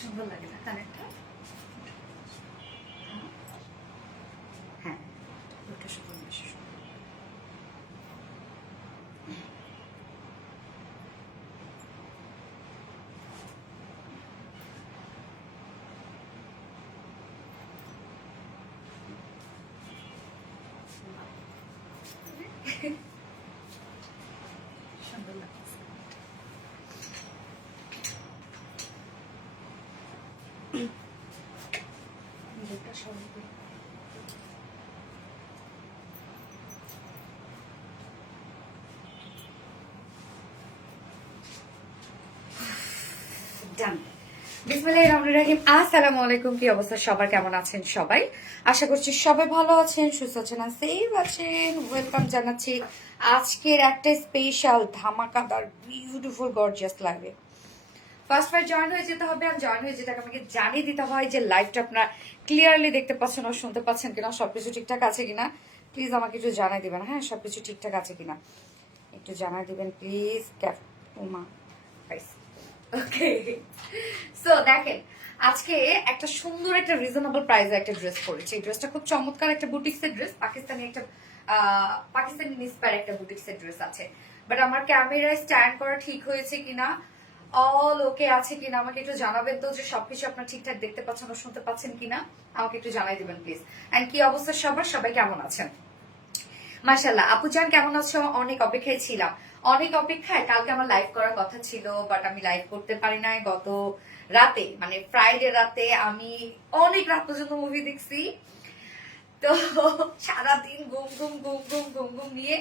সুন্দর লাগে না কানেরটা? হ্যাঁ, ওটা সুন্দর, বেশি সুন্দর। সুন্দর লাগছে। এটা সবাই ডান। বিসমিল্লাহির রহমানির রহিম। আসসালামু আলাইকুম। কি অবস্থা সবার, কেমন আছেন সবাই? আশা করছি সবাই ভালো আছেন, সুস্থ আছেন, আর সেফ আছেন। ওয়েলকাম জানাচ্ছি আজকের একটা স্পেশাল ধামাকাদার বিউটিফুল গর্জিয়াস লাইভে। ফার্স্ট জয়েন হয়ে যেতে হবে, আর জয়েন হয়ে যেতে আমাকে জানিয়ে দিতে হয় যে লাইভটা আপনারা ক্লিয়ারলি দেখতে পাচ্ছেন আর শুনতে পাচ্ছেন কিনা, সবকিছু ঠিকঠাক আছে কিনা। প্লিজ আমাকে একটু জানাই দিবেন। হ্যাঁ, সবকিছু ঠিকঠাক আছে কিনা একটু জানাই দিবেন প্লিজ। উমা ওকে, সো দেখেন আজকে একটা সুন্দর একটা রিজনেবল প্রাইসে একটা ড্রেস পরেছি। এই ড্রেসটা খুব চমৎকার একটা বুটিক্সের ড্রেস, পাকিস্তানি একটা পাকিস্তানি ইন্সপায়ার একটা বুটিক্সের ড্রেস আছে। বাট আমার ক্যামেরায় স্ট্যান্ড করা ঠিক হয়েছে কিনা, অল ওকে আছে কিনা আমাকে একটু জানাবেন তো, যে সবকিছু আপনার ঠিকঠাক দেখতে পাচ্ছেন ও শুনতে পাচ্ছেন কিনা আমাকে একটু জানাই দিবেন প্লিজ। এন্ড কি অবস্থা সবার, সবাই কেমন আছেন? মাশাআল্লাহ আপু জান কেমন আছো? অনেক অপেক্ষায় ছিলাম, অনেক অপেক্ষায়। কালকে আমার লাইভ করার কথা ছিল, বাট আমি লাইভ করতে পারি নাই। গত রাতে মানে ফ্রাইডে রাতে আমি অনেক রাত পর্যন্ত মুভি দেখছি, তো সারাদিন গুম গুম গুম গুম গুম গুম নিয়ে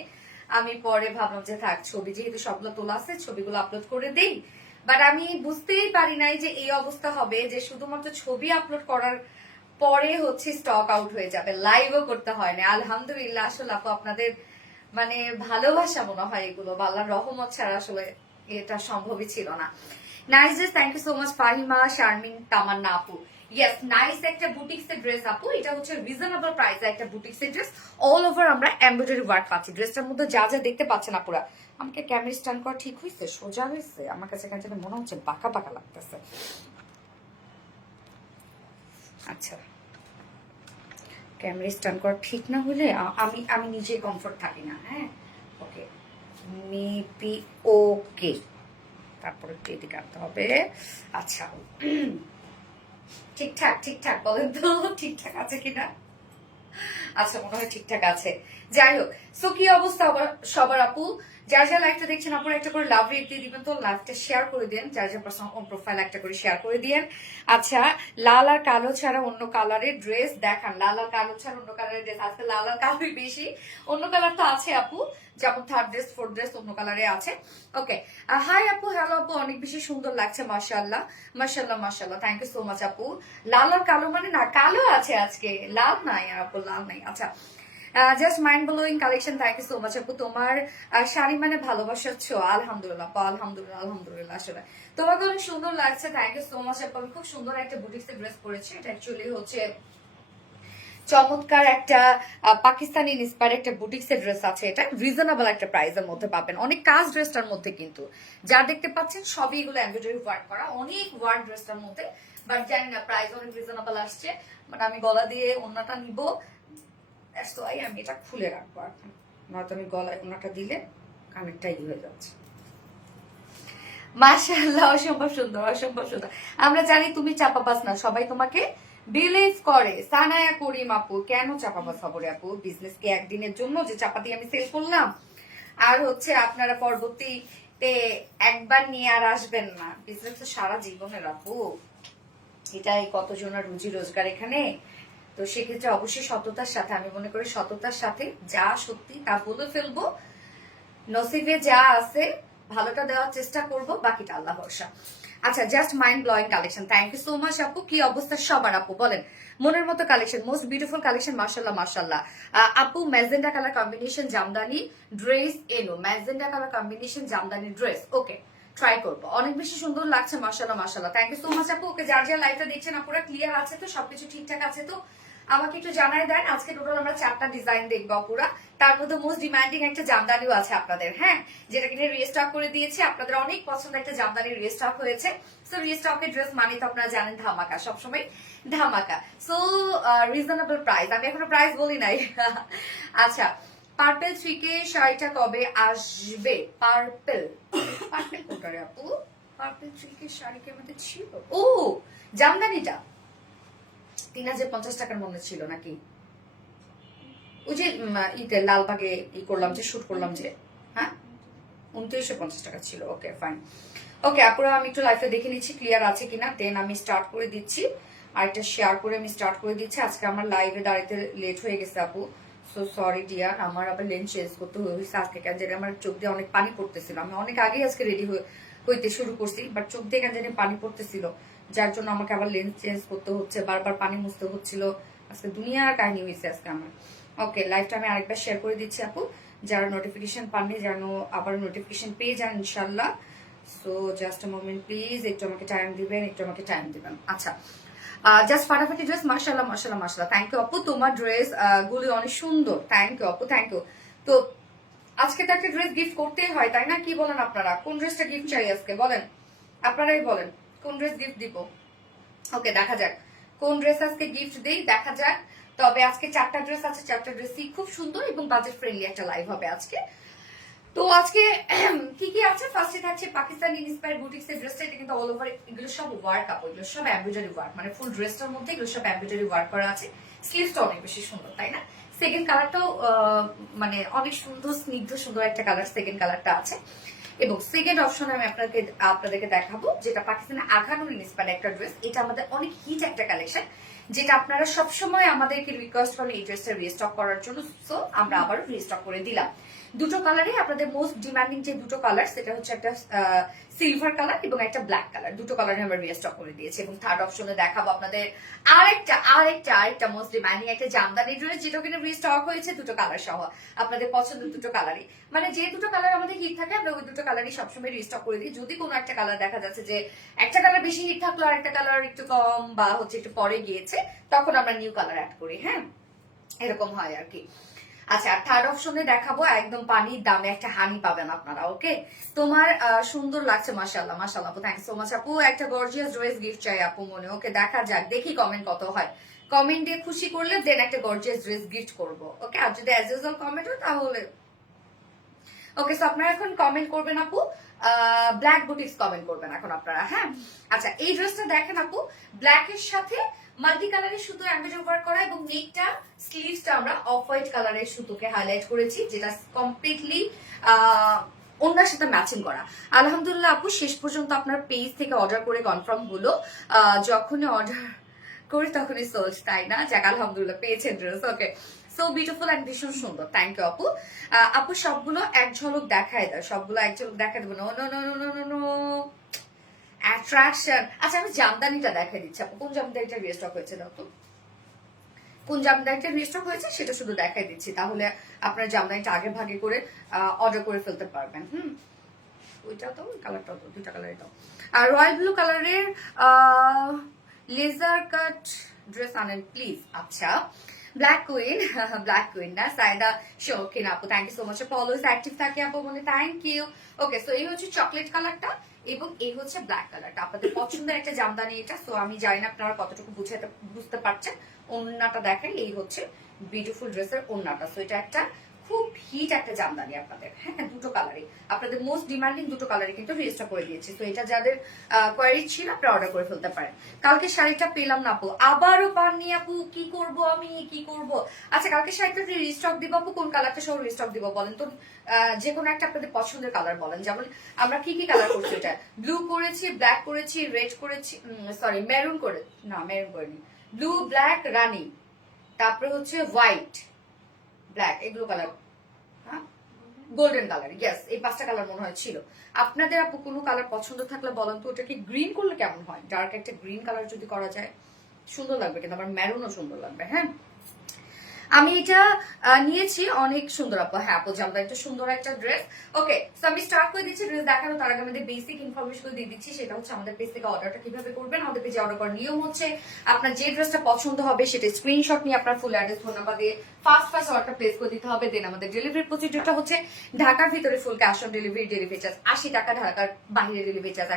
আমি পরে ভাবলাম যে থাক, ছবি যেহেতু সবগুলো তোলা আছে ছবিগুলো আপলোড করে দেই। বাট আমি বুঝতেই পারি নাই যে এই অবস্থা হবে, যে শুধুমাত্র ছবি আপলোড করার পরে হচ্ছে স্টক আউট হয়ে যাবে, লাইভও করতে হয় না। আলহামদুলিল্লাহ, আসলে আপু আপনাদের মানে ভালোবাসা মনে হয় এগুলো, আল্লাহর রহমত ছাড়া আসলে এটা সম্ভবই ছিল না। Nice dress, thank you so much Fahima Sharmin Tamanna আপু। ইয়েস, নাইস একটা বুটিক্স এর ড্রেস আপু। এটা হচ্ছে রিজনেবল প্রাইসে একটা বুটিক্স এর ড্রেস। অল ওভার আমরা এমব্রয়ডারি ওয়ার্ক পাচ্ছি। ড্রেসটার মধ্যে যা যা দেখতে পাচ্ছেন আপুরা, আমাকে ক্যামেরা স্ট্যান্ড করা ঠিক হয়েছে, সোজা হয়েছে? আমার কাছে কেন মনে হচ্ছে বাঁকা বাঁকা লাগতেছে। আচ্ছা, ক্যামেরা স্ট্যান্ড করা ঠিক না হলে আমি আমি নিজে কমফোর্ট থাকি না। হ্যাঁ, ওকে, মেবি ওকে, তারপরে একটু এদিকে আনতে হবে। আচ্ছা, ঠিকঠাক ঠিকঠাক বলেন তো ঠিকঠাক আছে কিনা? আচ্ছা, মনে হয় ঠিকঠাক আছে। যাই হোক, সো কি অবস্থা সবার আপু? যার যা লাইভটা দেখছেন আপনারা একটা করে লাভ রেট দিয়ে দিবেন, তো লাইভটা শেয়ার করে দেন, যার যার পার্সোনাল প্রোফাইল একটা করে শেয়ার করে দিয়েন। আচ্ছা, লাল আর কালো ছাড়া অন্য কালারের ড্রেস দেখান। লাল আর কালো ছাড়া অন্য কালারের ড্রেস, আজকে লাল আর কালোই বেশি, অন্য কালার তো আছে আপু, যেমন থার্ড ড্রেস ফোর্থ ড্রেস অন্য কালারে আছে। ওকে, হাই আপু, হ্যালো আপু, অনেক বেশি সুন্দর লাগছে, মাশাআল্লাহ মাশাআল্লাহ মাশাআল্লাহ, থ্যাংক ইউ সো মাচ আপু। লাল আর কালো মানে না, কালো আছে আজকে, লাল নাই আপু, লাল নাই। আচ্ছা, just mind blowing collection, thank you so much আপু। তোমার শাড়ি মানে ভালোবাসার ছোঁয়া, আলহামদুলিল্লাহ আপু, আলহামদুলিল্লাহ আলহামদুলিল্লাহ। আসলে তোমাকে অনেক সুন্দর লাগছে, থ্যাংক ইউ সো মাচ আপু। আমি খুব সুন্দর একটা বুটিক্সের ড্রেস পরেছি। এটা অ্যাকচুয়ালি হচ্ছে চমৎকার একটা পাকিস্তানি ইন্সপায়ার একটা বুটিক্সের ড্রেস আছে। এটা রিজনেবল একটা প্রাইসের মধ্যে পাবেন, অনেক কাজ ড্রেসটার মধ্যে, কিন্তু যা দেখতে পাচ্ছেন সবই এগুলো এমব্রয়ডারি ওয়ার্ক করা, অনেক ওয়ার্ক ড্রেসটার মধ্যে। বাট জানি না প্রাইস অনেক রিজনেবল আসছে। মানে আমি গলা দিয়ে ওড়নাটা নিব, আমি এটা খুলে রাখবো এখন, নয়তো আমি গলায় ওড়নাটা দিলে কানেরটাই হয়ে যাচ্ছে। মাশাআল্লাহ, অসম্ভব সুন্দর, অসম্ভব সুন্দর। আমরা জানি তুমি চাপাবাজ না, সবাই তোমাকে বিলিভ করে। সানায়া করিম আপু, কেন চাপাবাজ হবো রে আপু? বিজনেস কি একদিনের জন্য যে চাপা দিয়ে আমি সেল করলাম? আর হচ্ছে আপনারা পরবর্তীতে একবার নিয়ে আর আসবেন না। বিজনেস তো সারা জীবনের আপু, এটাই কতজনের রুজি রোজগার এখানে। তো সেক্ষেত্রে অবশ্যই সততার সাথে, আমি মনে করি সততার সাথে যা সত্যি তা বলে ফেলবো, নসিবে যা আছে ভালোটা দেওয়ার চেষ্টা করব, বাকিটা আল্লাহ ভরসা। আচ্ছা, just mind blowing collection, thank you so much আপু। কি অবস্থা সবার আপু বলেন? মনের মতো কালেকশন, মোস্ট বিউটিফুল কালেকশন, মাশাআল্লাহ মাশাআল্লাহ। আপু magenta colour combination jamdani dress এলো, magenta colour combination jamdani dress, okay try করবো, অনেক বেশি সুন্দর লাগছে, মাশাআল্লাহ মাশাআল্লাহ, থ্যাংক ইউ সো মাচ আপু। ওকে, যার যার লাইভটা দেখছেন আপুরা ক্লিয়ার আছে তো, সবকিছু ঠিকঠাক আছে তো? আমাকে একটু জানাই দেন। আজকে টোটাল আমরা 4টা ডিজাইন দেখবো পুরা। তার মধ্যে মোস্ট ডিমান্ডিং একটা জামদানিও আছে আপনাদের, হ্যাঁ, যেটা কিনে রিস্টক করে দিয়েছে। আপনাদের অনেক পছন্দের একটা জামদানি রিস্টক হয়েছে। সো রিস্টকের ড্রেস মানে তো আপনারা জানেন ধামাকা, সবসময় ধামাকা। সো রিজনেবল প্রাইস, আমি এখনো প্রাইস বলি নাই। আচ্ছা, পার্পেল 3K শাড়িটা কবে আসবে? পার্পেল পার্পেল কোনটা রে আপু? পার্পেল 3K শাড়ি কি আমাদের ছিল? ও জামদানিটা 3050 টাকার মনে ছিল নাকি? ওই যে ইতে লালবাগে ই করলাম যে, শুট করলাম যে, হ্যাঁ 2950 টাকা ছিল। Okay fine. ওকে আপুরা, আমি একটু লাইফে দেখে নিচ্ছি ক্লিয়ার আছে কিনা, দেন আমি স্টার্ট করে দিচ্ছি। আরেকটা শেয়ার করে আমি স্টার্ট করে দিচ্ছি। আজকে আমার লাইভে দাঁড়াইতে লেট হয়ে গেছে আপু, সো সরি ডিয়ার। আমার আবার লেন্স চেঞ্জ করতে হয়েছে আজকে, কেন জানি আমার চোখ দিয়ে অনেক পানি পড়তেছিল। আমি অনেক আগে আজকে রেডি হইতে শুরু করছি, বাট চোখ দিয়ে কেন জানি পানি পড়তেছিল, যার জন্য আমাকে আবার লেন্স চেঞ্জ করতে হচ্ছে, বারবার পানি মুছতে হচ্ছিল। আজকে দুনিয়ার কাহিনী হয়েছে আজকে আমার। ওকে, লাইভটা আমি আরেকবার শেয়ার করে দিচ্ছি আপু, যারা নোটিফিকেশন পাননি যেন আবার নোটিফিকেশন পেয়ে যান ইনশাল্লাহ। So just a moment please, একটু আমাকে টাইম দিবেন, একটু আমাকে টাইম দিবেন। আচ্ছা, জাস্ট ফাটাফাটি ড্রেস, মাশাআল্লাহ মাশাআল্লাহ মাশাআল্লাহ। থ্যাংক ইউ আপু, তোমার ড্রেস গুলি অনেক সুন্দর। থ্যাংক ইউ আপু, থ্যাংক ইউ। তো আজকে তো একটা ড্রেস গিফট করতেই হয়, তাই না? কি বলেন আপনারা? কোন ড্রেসটা গিফট চাই আজকে বলেন, আপনারাই বলেন কোন ড্রেস গিফট দিব। ওকে, দেখা যাক কোন ড্রেস আজকে গিফট দেই, দেখা যাক। তবে আজকে 4টা ড্রেস আছে, 4টা ড্রেসই খুব সুন্দর এবং বাজেট ফ্রেন্ডলি একটা লাইভ হবে আজকে। তো আজকে কি কি আছে? ফার্স্টে থাকছে পাকিস্তানি ইন্সপায়ার্ড বুটিক্স এর ড্রেসটা। এটা কিন্তু অল ওভার, এগুলো সব ওয়ার্ক আপ, এগুলো সব এমব্রয়ডারি ওয়ার্ক, মানে ফুল ড্রেসটার মধ্যে এগুলো সব এমব্রয়ডারি ওয়ার্ক করা আছে। স্লিভসটা অনেক বেশি সুন্দর, তাই না? সেকেন্ড কালারটাও মানে অনেক সুন্দর, স্নিগ্ধ সুন্দর একটা কালার সেকেন্ড কালারটা আছে। এবং সেকেন্ড অপশনে আমি আপনাদেরকে দেখাবো, যেটা পাকিস্তানের আঘানুর ইন্সপায়ার্ড একটা ড্রেস। এটা আমাদের অনেক হিট একটা কালেকশন, যেটা আপনারা সবসময় আমাদেরকে রিকোয়েস্ট করেন এই ড্রেসটা রিস্টক করার জন্য। সো আমরা আবারও রিস্টক করে দিলাম। দুটো কালারে আপনাদের মোস্ট ডিমান্ডিং যে দুটো কালার, সেটা হচ্ছে একটা সিলভার কালার এবং একটা ব্ল্যাক কালার। দুটো কালারে আমরা রিস্টক করে দিয়েছি। এবং থার্ড অপশনে দেখাবো আপনাদের আরেকটা মোস্ট ডিমান্ডিং একটা জামদানি ড্রেস, যেটা কিনা রিস্টক হয়েছে দুটো কালার সহ। আপনাদের পছন্দের দুটো কালারই, মানে যে দুটো কালার আমাদের হিট থাকে আমরা ওই দুটো কালারই সবসময় রিস্টক করে দিই। যদি কোনো একটা কালার দেখা যাচ্ছে যে একটা কালার বেশি হিট থাকলো আর একটা কালার একটু কম বা হচ্ছে একটু পরে গিয়েছে, তখন আমরা নিউ কালার অ্যাড করি, হ্যাঁ, এরকম হয় আর কি। আচ্ছা, থার্ড অপশনে দেখাবো একদম পানির দামে একটা হানি পাবেন আপনারা। ওকে, তোমার সুন্দর লাগছে, মাশাআল্লাহ মাশাআল্লাহ আপু, থ্যাংক সো মাচ আপু। একটা গর্জিয়াস ড্রেস গিফট চাই আপু মনে। ওকে, দেখা যাক, দেখি কমেন্ট কত হয়। কমেন্ট দিয়ে খুশি করলে দেন একটা গর্জিয়াস ড্রেস গিফট করব। ওকে, আর যদি অ্যাজ ইউজুয়াল কমেন্ট হয় তাহলে ওকে। সো আপনারা এখন কমেন্ট করবেন আপু, ব্ল্যাক বুটিক্স কমেন্ট করবেন এখন আপনারা, হ্যাঁ। আচ্ছা, এই ড্রেসটা দেখেন আপু, ব্ল্যাক এর সাথে মাল্টি কালারের সুতো এমব্রয়ডারি ওয়ার্ক করা, এবং নেকটা স্লিভসটা আমরা অফ হোয়াইট কালারের সুতোকে হাইলাইট করেছি, যেটা কমপ্লিটলি ওনার সাথে ম্যাচিং করা। আলহামদুলিল্লাহ আপু, শেষ পর্যন্ত আপনার পেজ থেকে অর্ডার করে কনফার্ম হলো। যখনই অর্ডার করি তখনই সোল্ড, তাই না? যাক আলহামদুলিল্লাহ পেয়েছেন dress. Okay, so beautiful and ভীষণ সুন্দর। থ্যাংক ইউ আপু। আপু সবগুলো এক ঝলক দেখায় দাও, সবগুলো এক ঝলক দেখায় দেবো। No no no no no no, attraction. আচ্ছা, আমি জামদানিটা দেখাই দিচ্ছি আপু। কোন জামদানিটা রিস্টক হয়েছে দাও তো, কোন জামদানিটা রিস্টক হয়েছে সেটা শুধু দেখাই দিচ্ছি, তাহলে আপনার জামদানিটা আগে ভাগে করে অর্ডার করে ফেলতে পারবেন। ওইটা তো, কালারটাও তো, দুইটা কালারই দাও। আর রয়্যাল ব্লু কালারের লেজার কাট ড্রেস আনেন প্লিজ। আচ্ছা, ব্ল্যাক কুইন, ব্ল্যাক কুইন না, সাইডা শৌখিন আপু, thank you so much. Always active থাকে আপু বলে, থ্যাংক ইউ। ওকে, সো এই হচ্ছে চকলেট কালারটা এবং এই হচ্ছে ব্ল্যাক কালারটা। আপনাদের পছন্দের একটা জামদানি এটা। সো আমি জানি না আপনারা কতটুকু বুঝতে পারছেন। ওড়নাটা দেখেন, এই হচ্ছে বিউটিফুল ড্রেসের ওড়নাটা। সো এটা একটা খুব হিট একটা জামদানি আপনাদের, হ্যাঁ, দুটো কালারই আপনাদের মোস্ট ডিমান্ডিং দুটো কালারই কিন্তু রেজিস্টার করে দিয়েছি। তো এটা যাদের কোয়ারি ছিল আপনারা অর্ডার করে ফেলতে পারেন। কালকে শাড়িটা পেলাম না আপু, আবারও পাননি আপু, কি করব আমি, কি করব? আচ্ছা, কালকে শাড়িটা রিস্টক দিব আপু, কোন কালারটা সহ রিস্টক দিব বলেন তো? যে কোনো একটা আপনাদের পছন্দের কালার বলেন। যেমন আমরা কি কি কালার করছি, এটা ব্লু করেছি, ব্ল্যাক করেছি, রেড করেছি, সরি মেরুন করে, না মেরুন করিনি, ব্লু ব্ল্যাক রানি, তারপরে হচ্ছে হোয়াইট ব্ল্যাক, এগুলো কালার, হ্যাঁ, গোল্ডেন কালার, ইয়েস, এই 5টা কালার মনে হয় ছিল। আপনাদের আপু কোনো কালার পছন্দ থাকলে বলেন তো, ওটাকে গ্রিন করলে কেমন হয়? ডার্ক একটা গ্রিন কালার যদি করা যায় সুন্দর লাগবে, কিন্তু আমার মেরুনও সুন্দর লাগবে, হ্যাঁ। আমি এটা নিয়েছি, অনেক সুন্দর আপু। হ্যাঁ আপু, জামদানিটা সুন্দর একটা ড্রেস। ওকে, সো আমি স্টার্ট করে দিচ্ছি ড্রেস দেখানো। তার আগে আমাদের বেসিক ইনফরমেশন দিয়ে দিচ্ছি, সেটা হচ্ছে আমাদের পেজ থেকে অর্ডারটা কিভাবে করবেন। আমাদের পেজে অর্ডার করার নিয়ম হচ্ছে আপনার যে ড্রেসটা পছন্দ হবে সেটা স্ক্রিনশট নিয়ে আপনার ফুল অ্যাড্রেস, ফোন নাম্বার দিয়ে ফার্স্ট অর্ডার প্লেস করে দিতে হবে। দেন আমাদের ডেলিভারি প্রসিডিউরটা হচ্ছে ঢাকার ভিতরে full cash on delivery, delivery charge 80 টাকা, ঢাকার বাইরে ডেলিভারি চার্জ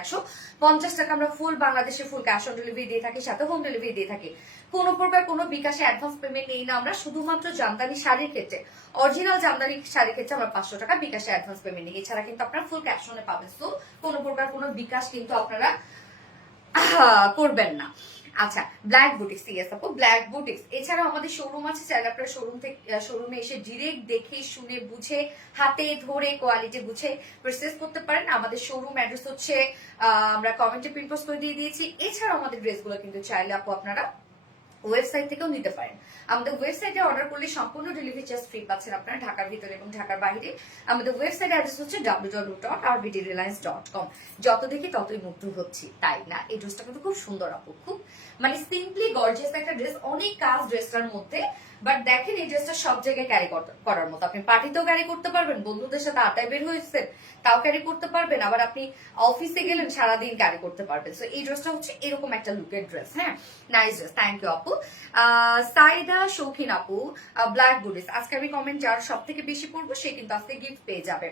150 টাকা। আমরা ফুল বাংলাদেশে ফুল ক্যাশ অন ডেলিভারি দিয়ে থাকি, সাথে হোম ডেলিভারি দিয়ে থাকি। কোনো প্রকার কোনো বিকাশে অ্যাডভান্স পেমেন্ট নেই না আমরা, শুধুমাত্র জামদানি শাড়ির ক্ষেত্রে, অরিজিনাল জামদানি শাড়ির ক্ষেত্রে আমরা 500 টাকা বিকাশে অ্যাডভান্স পেমেন্ট নিই। এছাড়া কিন্তু আপনারা ফুল ক্যাশ অনে পাবেন। সো কোনো প্রকার কোনো বিকাশ কিন্তু আপনারা করবেন না। আচ্ছা, ব্ল্যাক বুটিক্স, ইয়েস আপু, ব্ল্যাক বুটিক্স। এছাড়াও আমাদের শোরুম আছে, চাইলে আপনারা শোরুমে এসে ডিরেক্ট দেখে শুনে বুঝে হাতে ধরে কোয়ালিটি বুঝে পারচেজ করতে পারেন। আমাদের শোরুম অ্যাড্রেস হচ্ছে আমরা কমেন্টে প্রিন্ট পোস্ট করে দিয়ে দিয়েছি। এছাড়াও আমাদের ড্রেসগুলো কিন্তু চাইলে আপু আপনারা ওয়েবসাইট থেকেও নিতে পারেন। আমাদের ওয়েবসাইটে অর্ডার করলে সম্পূর্ণ ডেলিভারি চার্জ ফ্রি পাচ্ছেন আপনারা ঢাকার ভিতরে এবং ঢাকার বাইরে। আমাদের ওয়েবসাইট অ্যাড্রেস হচ্ছে www.rbdreliance.com। যত দেখি ততই মুগ্ধ হচ্ছি, তাই না? এই ড্রেসটা কিন্তু খুব সুন্দর আপু, খুব মানে সিম্পলি গর্জিয়াস একটা ড্রেস, অনেক কাজ ড্রেসটার মধ্যে। বাট দেখেন এই ড্রেসটা সব জায়গায় ক্যারি করার মতো। আপনি পার্টিতেও ক্যারি করতে পারবেন, বন্ধুদের সাথে আড্ডায় বের হয়েছেন তাও ক্যারি করতে পারবেন, আবার আপনি অফিসে গেলেন সারাদিন ক্যারি করতে পারবেন। সো এই ড্রেসটা হচ্ছে এরকম একটা লুকের ড্রেস। হ্যাঁ, নাইস ড্রেস, থ্যাংক ইউ আপু। সাইদা শৌখিন আপু, ব্ল্যাক বুটিস। আজকে আমি কমেন্ট যার সব থেকে বেশি পড়বো সে কিন্তু আজকে গিফট পেয়ে যাবে।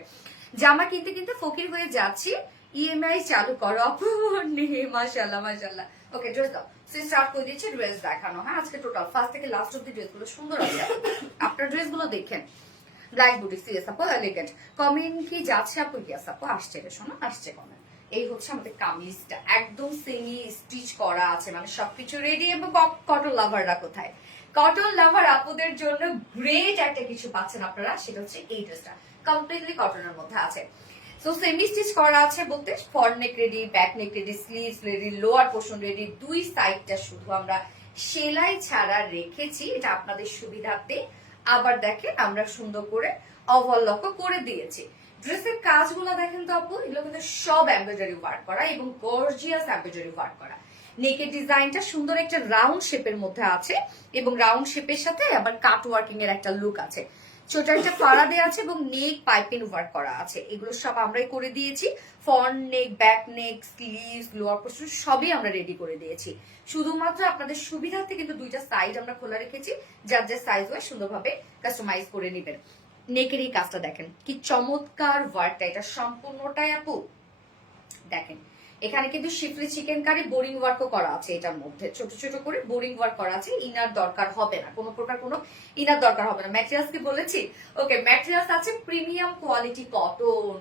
জামা কিনতে কিনতে ফকির হয়ে যাচ্ছি, ইএমআই চালু করো আপু। মাশাআল্লাহ মাশাআল্লাহ। ওকে, ড্রেস দাও। স্টার্ট করে দিচ্ছি ড্রেস দেখানো। হ্যাঁ, আজকে টোটাল ফার্স্ট থেকে লাস্ট অব্দি ড্রেসগুলো সুন্দর আছে। আপনার ড্রেসগুলো দেখেন। ব্ল্যাক বুটিক্স, ইয়েস আপু, এলিগেন্ট। কমেন্ট কি যাচ্ছে আপু? ইয়েস আপু, আসছে রে শোনো, আসছে কমেন্ট। এই হচ্ছে আমাদের কামিজটা, একদম সেমি স্টিচ করা আছে, মানে সবকিছু রেডি। এবং কটন লাভাররা কোথায়? কটন লাভার আপুদের জন্য গ্রেট একটা কিছু পাচ্ছেন আপনারা, সেটা হচ্ছে এই ড্রেসটা কমপ্লিটলি কটনের মধ্যে আছে। সো সেমি স্টিচ করা আছে বলতে ফ্রন্ট নেক ready, back neck ready, sleeves ready, lower portion ready. দুই সাইডটা শুধু আমরা সেলাই ছাড়া রেখেছি, এটা আপনাদের সুবিধার্থে। আবার দেখেন আমরা সুন্দর করে ওভারলক করে দিয়েছি। ড্রেসের কাজগুলো দেখেন তো আপু, এগুলো কিন্তু সব এমব্রয়ডারি ওয়ার্ক করা এবং গর্জিয়াস এমব্রয়ডারি ওয়ার্ক করা। নেকের ডিজাইনটা সুন্দর একটা রাউন্ড শেপের মধ্যে আছে এবং রাউন্ড শেপের সাথে আবার কাট ওয়ার্কিং এর একটা লুক আছে। ছোট একটা ফাড়া দেওয়া আছে এবং নেক পাইপিং ওয়ার্ক করা আছে। এগুলো সব আমরাই করে দিয়েছি। ফ্রন্ট নেক, back neck, sleeves, lower portion সবই আমরা রেডি করে দিয়েছি। শুধুমাত্র আপনাদের সুবিধার্থে কিন্তু দুইটা সাইড আমরা খোলা রেখেছি, যার যার সাইজ হয় সুন্দরভাবে কাস্টমাইজ করে নেবেন। নেকের এই কাজটা দেখেন কি চমৎকার ওয়ার্কটা, এটা সম্পূর্ণটাই আপু দেখেন। এখানে কিন্তু শিফলি চিকেন কারি বোরিং ওয়ার্কও করা আছে, এটার মধ্যে ছোট ছোট করে বোরিং ওয়ার্ক করা আছে। ইনার দরকার হবে না, কোনো প্রকার কোনো ইনার দরকার হবে না। ম্যাটেরিয়ালস কি বলেছি? ওকে, ম্যাটেরিয়ালস আছে premium quality cotton.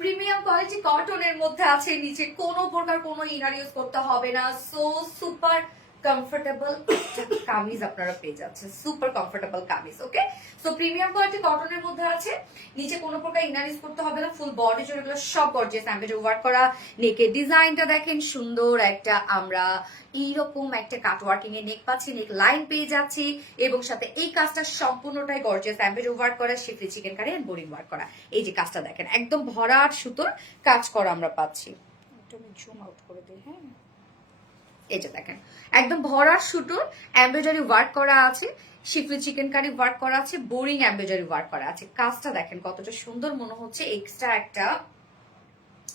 Premium quality কটনের মধ্যে আছে, নিচে কোনো প্রকার কোনো ইনার ইউজ করতে হবে না। সো সুপার কমফোর্টেবল কামিজ আপনারা পেয়ে যাচ্ছেন, সুপার কমফোর্টেবল কামিজ। ওকে, সো প্রিমিয়াম কোয়ালিটি কটনের মধ্যে আছে, নিচে কোনো প্রকার ইনার ইউজ করতে হবে না। ফুল বডি জুড়ে এগুলো সব গর্জিয়াস এমব্রয়ডারি ওয়ার্ক করা। নেকের ডিজাইনটা দেখেন, সুন্দর একটা আমরা এইরকম একটা কাট ওয়ার্কিং এর নেক পাচ্ছি, নেক লাইন পেয়ে যাচ্ছি এবং সাথে এই কাজটা সম্পূর্ণটাই গর্জিয়াস এমব্রয়ডারি ওয়ার্ক করা, schiffli chikankari and boring work করা। এই যে কাজটা দেখেন, একদম ভরাট সুতোর কাজ করা আমরা পাচ্ছি। একটু জুম আউট করে দিই। হ্যাঁ, এই যে দেখেন একদম ভরা সুতোর এমব্রয়ডারি ওয়ার্ক করা আছে, শিফলি চিকেন কারি ওয়ার্ক করা আছে, বোরিং এমব্রয়ডারি ওয়ার্ক করা আছে। কাজটা দেখেন কতটা সুন্দর মনে হচ্ছে, এক্সট্রা একটা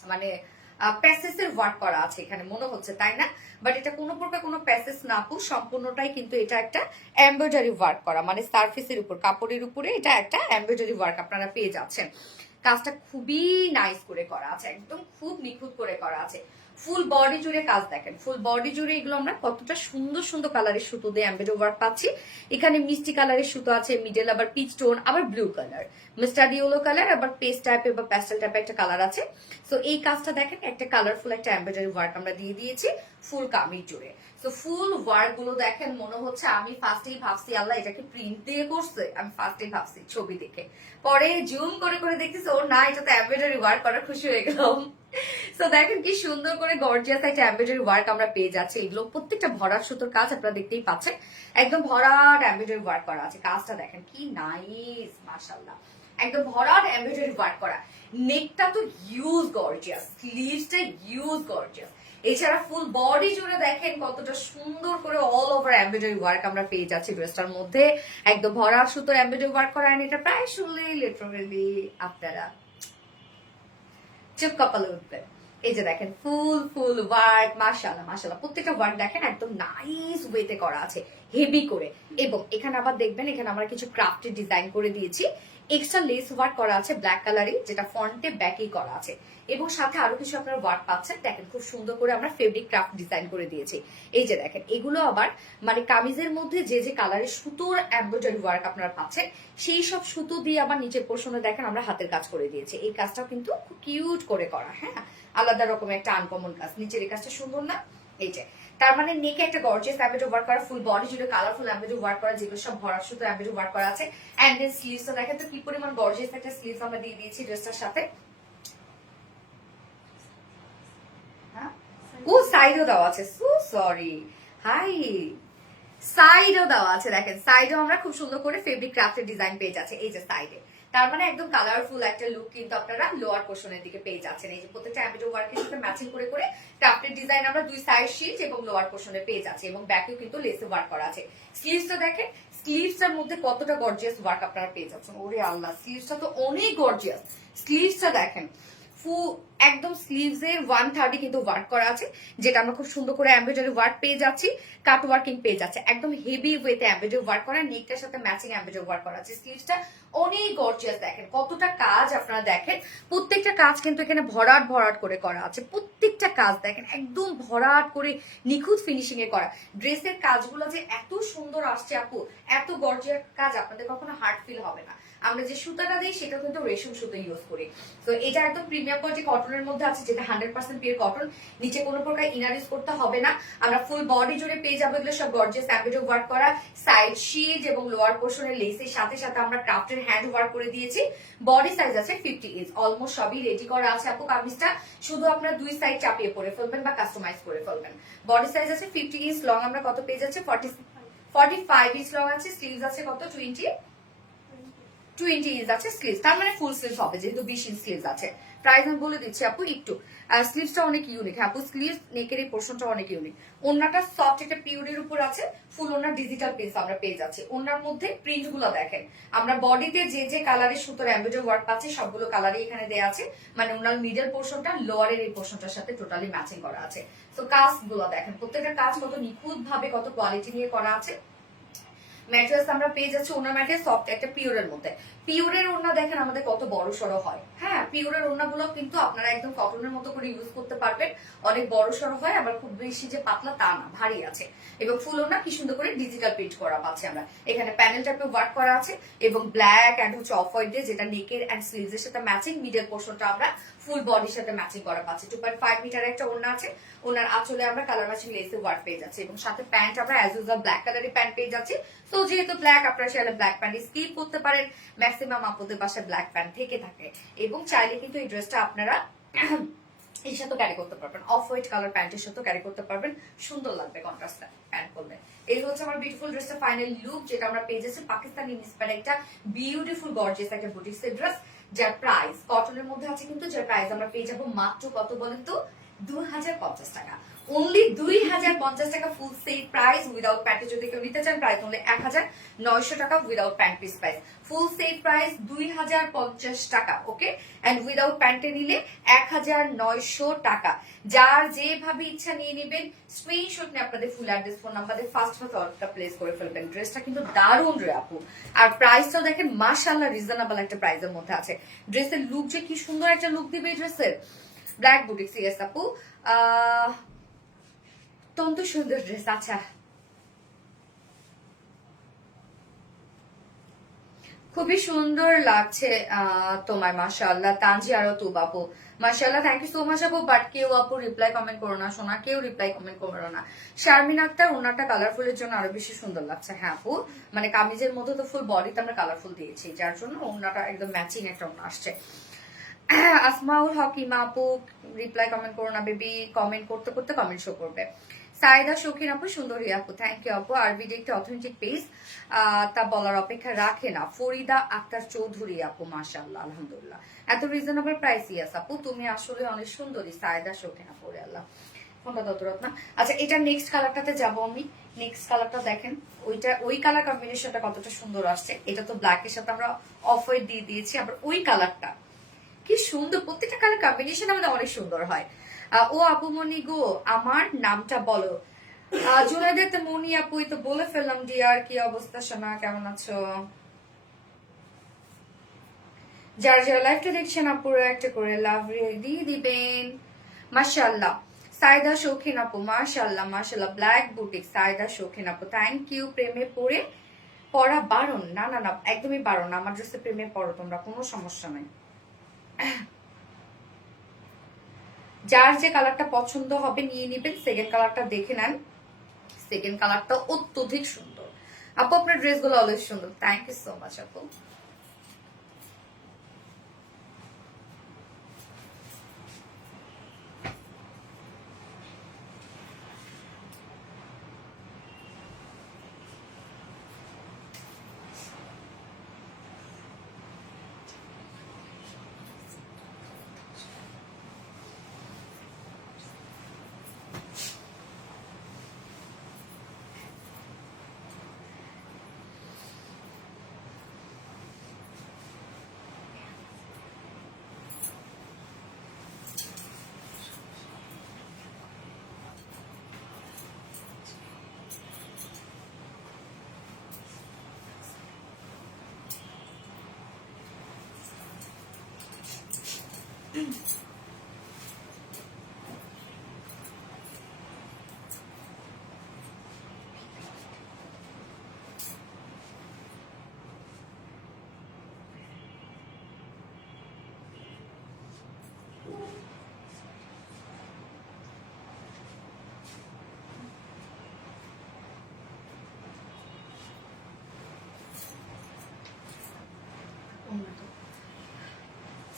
মানে প্যাসেসের ওয়ার্ক করা আছে এখানে মনে হচ্ছে, তাই না? বাট এটা কোনো প্রকার কোনো প্যাসেস না আপু, সম্পূর্ণটাই কিন্তু এটা একটা এমব্রয়ডারি ওয়ার্ক করা, মানে সারফেসের উপর কাপড়ের উপরে এটা একটা এমব্রয়ডারি ওয়ার্ক আপনারা পেয়ে যাচ্ছেন। কাজটা খুবই নাইস করে করা আছে, একদম খুব নিখুঁত করে করা আছে। ফুল বডি জুড়ে কাজ দেখেন, ফুল বডি জুড়ে এগুলো আমরা কতটা সুন্দর সুন্দর কালারের সুতো দিয়ে এমব্রয়ডারি ওয়ার্ক পাচ্ছি। এখানে মিষ্টি কালারের সুতো আছে, মিডল আবার পিচ টোন, আবার blue colour, mustard yellow colour, আবার পেস্ট টাইপের বা প্যাস্টেল টাইপের একটা কালার আছে। সো এই কাজটা দেখেন একটা কালারফুল একটা এমব্রয়ডারি ওয়ার্ক আমরা দিয়ে দিয়েছি ফুল কামিজ জুড়ে। সো ফুল ওয়ার্ক গুলো দেখেন, মনে হচ্ছে আমি ফার্স্টেই ভাবছি আল্লাহ এটাকে প্রিন্ট দিয়ে করছে, আমি ফার্স্টেই ভাবছি ছবি দেখে, পরে জুম করে করে দেখতেছি ও না, এটা তো এমব্রয়ডারি ওয়ার্ক করা, খুশি হয়ে গেলাম। সো দেখেন কি সুন্দর করে গর্জিয়াস একটা এমব্রয়ডারি ওয়ার্ক আমরা পেয়ে যাচ্ছি। এগুলো প্রত্যেকটা ভরাট সুতোর কাজ আপনারা দেখতেই পাচ্ছেন, একদম ভরাট এমব্রয়ডারি ওয়ার্ক করা আছে। কাজটা দেখেন কি নাইস, মাশাআল্লাহ, একদম ভরাট এমব্রয়ডারি ওয়ার্ক করা। নেকটা তো হিউজ গর্জিয়াস, স্লিভসটা হিউজ গর্জিয়াস। এছাড়া ফুল বডি জুড়ে দেখেন কতটা সুন্দর করে অল ওভার এমব্রয়ডারি ওয়ার্ক আমরা পেয়ে যাচ্ছি ড্রেসটার মধ্যে, একদম ভরা সুতোর এমব্রয়ডারি ওয়ার্ক করা। এটা প্রায় শুনলেই লিটারালি আপনারা চোখ কপালে উঠবে। এই যে দেখেন ফুল ফুল ওয়ার্ক, মাশাআল্লাহ মাশাআল্লাহ, প্রত্যেকটা ওয়ার্ক দেখেন একদম নাইস ওয়েতে করা আছে, হেভি করে। এবং এখানে আবার দেখবেন এখানে আমরা কিছু ক্রাফটেড ডিজাইন করে দিয়েছি, এক্সট্রা লেস ওয়ার্ক করা আছে ব্ল্যাক কালারই, যেটা ফ্রন্টে ব্যাকেই করা আছে। এবং সাথে আরো কিছু আপনারা ওয়ার্ক পাচ্ছেন, দেখেন খুব সুন্দর করে আমরা ফেব্রিক ক্রাফট ডিজাইন করে দিয়েছি। এই যে দেখেন এগুলো আবার মানে কামিজের মধ্যে যে যে কালারের সুতোর এমব্রয়ডারি ওয়ার্ক আপনারা পাচ্ছেন, সেই সব সুতো দিয়ে আবার নিচের পোর্শনে দেখেন আমরা হাতের কাজ করে দিয়েছি। এই কাজটাও কিন্তু খুব কিউট করে করা, হ্যাঁ আলাদা রকমের একটা আনকমন কাজ। নিচের এই কাজটা সুন্দর না? এই যে তার মানে নেকে একটা গর্জিয়াস এমব্রয়ডারি ওয়ার্ক করা, ফুল বডি জুড়ে কালারফুল এমব্রয়ডারি ওয়ার্ক করা, যেগুলো সব ভরার সুতো এমব্রয়ডারি ওয়ার্ক করা আছে। এন্ড দেন স্লিভসটা দেখেন তো কি পরিমাণ গর্জিয়াস একটা স্লিভস আমরা দিয়ে দিয়েছি ড্রেসটার সাথে। ও সাইডও দেওয়া আছে, সো সরি, হাই সাইডও দেওয়া আছে। দেখেন সাইডও আমরা খুব সুন্দর করে ফেব্রিক ক্রাফটের ডিজাইন পেয়ে যাচ্ছে এই যে সাইডে। তার মানে একদম কালারফুল একটা লুক কিন্তু আপনারা লোয়ার পোর্শনের দিকে পেয়ে যাচ্ছেন। এই যে প্রত্যেকটা এমব্রয়ডারি ওয়ার্কের সাথে ম্যাচিং করে করে ক্রাফটের ডিজাইন আমরা দুই সাইড শিট এবং লোয়ার পোর্শনে পেয়ে যাচ্ছি, এবং ব্যাকেও কিন্তু লেসে ওয়ার্ক করা আছে। স্লিভসটা দেখেন, স্লিভসটার মধ্যে কতটা গর্জিয়াস ওয়ার্ক আপনারা পেয়ে যাচ্ছেন। ওরে আল্লাহ, স্লিভসটা তো অনেক গর্জিয়াস। স্লিভসটা দেখেন একদম স্লিভস এর 130 কিন্তু ওয়ার্ক করা আছে, যেটা আমরা খুব সুন্দর করে এমব্রয়ডারি ওয়ার্ক পেয়ে যাচ্ছি, কাট ওয়ার্কিং পেয়ে যাচ্ছে, একদম হেভি ওয়েতে এমব্রয়ডারি ওয়ার্ক করা, নেকটার সাথে ম্যাচিং এমব্রয়ডারি ওয়ার্ক করা আছে। স্লিভসটা অনেক গর্জিয়াস, দেখেন কতটা কাজ আপনারা দেখেন, প্রত্যেকটা কাজ কিন্তু এখানে ভরাট ভরাট করে করা আছে। প্রত্যেকটা কাজ দেখেন একদম ভরাট করে নিখুঁত ফিনিশিং এ করা। ড্রেসের কাজগুলো যে এত সুন্দর আসছে আপু, এত গর্জিয়াস কাজ আপনাদের কখনো হার্ড ফিল হবে না। আমরা যে সুতাটা দিই সেটা কিন্তু রেশম সুতো ইউজ করি। তো এটা একদম প্রিমিয়াম কোয়ালিটি কটনের মধ্যে আছে, যেটা 100% পিওর কটন। নিচে কোনো প্রকার ইনার ইউজ করতে হবে না। আমরা ফুল বডি জুড়ে পেয়ে যাবো এগুলো সব গর্জিয়াস এমব্রয়ডারি ওয়ার্ক করা, সাইড শিট এবং লোয়ার পোর্শনের লেসের সাথে সাথে আমরা ক্রাফটের হ্যান্ড ওয়ার্ক করে দিয়েছি। বডি সাইজ আছে 50 ইঞ্চ, অলমোস্ট সবই রেডি করা আছে আপু। কামিজটা শুধু আপনারা দুই সাইড চাপিয়ে পরে ফেলবেন বা কাস্টমাইজ করে ফেলবেন। বডি সাইজ আছে 50 ইঞ্চ, লং আমরা কত পেয়ে যাচ্ছে 45 ইঞ্চ লং আছে, স্লিভস আছে কত 20 ইঞ্চ আছে স্লিভস, তার মানে ফুল স্লিভস হবে যেহেতু 20 ইঞ্চ স্লিভস আছে। প্রাইস আমি বলে দিচ্ছি আপু একটু, স্লিভসটা অনেক ইউনিক, হ্যাঁ আপু স্লিভস নেকের এই পোর্শনটা অনেক ইউনিক। ওন্নাটা সফট একটা পিওরের উপর আছে, ফুল ওনার ডিজিটাল প্রিন্ট আমরা পেয়ে যাচ্ছি। ওনার মধ্যে প্রিন্ট গুলো দেখেন, আমরা বডিতে যে যে কালারের সুতোর এমব্রয়ডারি ওয়ার্ক পাচ্ছি সবগুলো কালারই এখানে দেওয়া আছে, মানে ওনার মিডল পোর্শনটা লোয়ারের এই পোর্শনটার সাথে টোটালি ম্যাচিং করা আছে। তো কাজ গুলো দেখেন, প্রত্যেকটা কাজ কত নিখুঁত ভাবে কত কোয়ালিটি নিয়ে করা আছে। ম্যাটেরিয়ালস আমরা পেয়ে যাচ্ছি ওনার ম্যাটেরিয়াল সফট একটা পিওরের মধ্যে। পিওরের ওড়না দেখেন আমাদের কত বড় সড়ো হয়, হ্যাঁ পিওরের ওড়নাগুলো কিন্তু আপনারা একদম কটনের মতো করে ইউজ করতে পারবেন, অনেক বড় সড়ো হয়, আবার খুব বেশি যে পাতলা তা না, ভারী আছে। এবং ফুল ওড়না কি সুন্দর করে ডিজিটাল প্রিন্ট করা পাচ্ছি আমরা, এখানে প্যানেল টাইপে ওয়ার্ক করা আছে এবং ব্ল্যাক এন্ড হচ্ছে অফ হোয়াইট দিয়ে, যেটা নেকের এন্ড স্লিভস এর সাথে ম্যাচিং, মিডল পোর্শনটা আমরা ফুল বডির সাথে ম্যাচিং করা পাচ্ছি। 2.5 মিটার একটা ওড়না আছে, ওনার আঁচলে আমরা কালার ম্যাচিং লেসে ওয়ার্ক পেয়ে যাচ্ছি, এবং সাথে প্যান্ট আমরা অ্যাজ ইউজুয়াল ব্ল্যাক কালারের প্যান্ট পেয়ে যাচ্ছি। তো যেহেতু ব্ল্যাক, আপনারা চাইলে ব্ল্যাক প্যান্ট স্কিপ করতে পারেন, ম্যাক্সিমাম আপুদের বাসায় ব্ল্যাক প্যান্ট থেকে থাকে, এবং চাইলে কিন্তু এই ড্রেসটা আপনারা এর সাথে ক্যারি করতে পারবেন, অফ হোয়াইট কালার প্যান্টের সাথে ক্যারি করতে পারবেন, সুন্দর লাগবে কন্ট্রাস্ট প্যান্ট পরলে। এই হচ্ছে আমার বিউটিফুল ড্রেসটা ফাইনাল লুক, যেটা আমরা পেয়ে যাচ্ছি পাকিস্তানি ইন্সপায়ার্ড একটা বিউটিফুল গর্জিয়াস একটা বুটিক্সের ড্রেস, যার প্রাইস কটনের মধ্যে আছে কিন্তু, যার প্রাইস আমরা পেয়ে যাবো মাত্র কত বলেন তো 2050 টাকা, অনলি 2050 টাকা ফুল সেট প্রাইস উইদাউট প্যান্টে। যদি কেউ নিতে চান প্রাইস অনলি 1900 টাকা without pant piece price, full set price 2050 টাকা, ওকে। এন্ড উইদাউট প্যান্টে নিলে 1900 টাকা। যার যেভাবে ইচ্ছা নিয়ে নেবেন, স্ক্রিনশট নিয়ে আপনাদের ফুল অ্যাড্রেস ফোন নাম্বার দিয়ে ফার্স্ট অর্ডারটা প্লেস করে ফেলবেন। ড্রেসটা কিন্তু দারুণ রে আপু, আর প্রাইসটাও দেখেন মাশাআল্লাহ রিজনেবল একটা প্রাইসের মধ্যে আছে। ড্রেসের লুক যে কি সুন্দর একটা লুক দিবে এই ড্রেসের, ব্ল্যাক বুটিক্স, ইয়েস আপু অত্যন্ত সুন্দর ড্রেস। আচ্ছা খুবই সুন্দর লাগছে তোমার, মাশাআল্লাহ। তানজি আরো তু বাপু মাশাআল্লাহ, থ্যাংক ইউ সো মাচ আপু। বাট কেউ আপু রিপ্লাই কমেন্ট করো না সোনা, কেউ রিপ্লাই কমেন্ট করো না। শারমিন আক্তার, ওনারটা কালারফুলের জন্য আরো বেশি সুন্দর লাগছে। হ্যাঁ আপু, মানে কামিজের মধ্যে তো ফুল বডিতে আমরা কালারফুল দিয়েছি, যার জন্য ওনাটা একদম ম্যাচিং একটা ওনা আসছে। আসমাউল হকিমা আপু রিপ্লাই কমেন্ট করো না বেবি, কমেন্ট করতে করতে কমেন্ট শো করবে। সাইদা শৌখিন আপু, সুন্দরী আপু, থ্যাংক ইউ আপু। আর ভিডিও একটা অথেন্টিক পেজ, তা বলার অপেক্ষা রাখে না। ফরিদা আক্তার চৌধুরী আপু, মাশাআল্লাহ আলহামদুলিল্লাহ, এত রিজনেবল প্রাইস। ইয়াস আপু তুমি আসলে অনেক সুন্দরী। সাইদা শৌখিন আপু, আল্লাহ ফোনটা দরদ না। আচ্ছা, এটা নেক্সট কালারটাতে যাব আমি। নেক্সট কালারটা দেখেন, ওই কালার কম্বিনেশনটা কতটা সুন্দর আসছে। এটা তো ব্ল্যাকের সাথে আমরা অফ হোয়াইট দিয়ে দিয়েছি, আবার ওই কালারটা কি সুন্দর। প্রত্যেকটা কালার কম্বিনেশন আমাদের অনেক সুন্দর হয়। ও আপুমনি গো, আমার নামটা বলো। জুনাইদাত মনি আপুই তো বলে ফেললাম ডিয়ার। কি অবস্থা সোনা, কেমন আছো? যারা যারা লাইভটা দেখছেন আপুরা একটা করে লাভ দিয়ে দিবেন। মাশাআল্লাহ সাইদা শৌখিন আপু, মাশাআল্লাহ মাশাআল্লাহ। ব্ল্যাক বুটিক সাইদা শৌখিন আপু, থ্যাংক ইউ। প্রেমে পড়া বারণ? না না না, একদমই বারণ। আমার ড্রেসে প্রেমে পড়ো তোমরা, কোনো সমস্যা নাই। যার যে কালারটা পছন্দ হবে নিয়ে নিবেন। সেকেন্ড কালারটা দেখে নেন, সেকেন্ড কালারটা অত্যধিক সুন্দর। আপু আপনার ড্রেসগুলো অলওয়েজ সুন্দর, থ্যাংক ইউ সো মাচ আপু।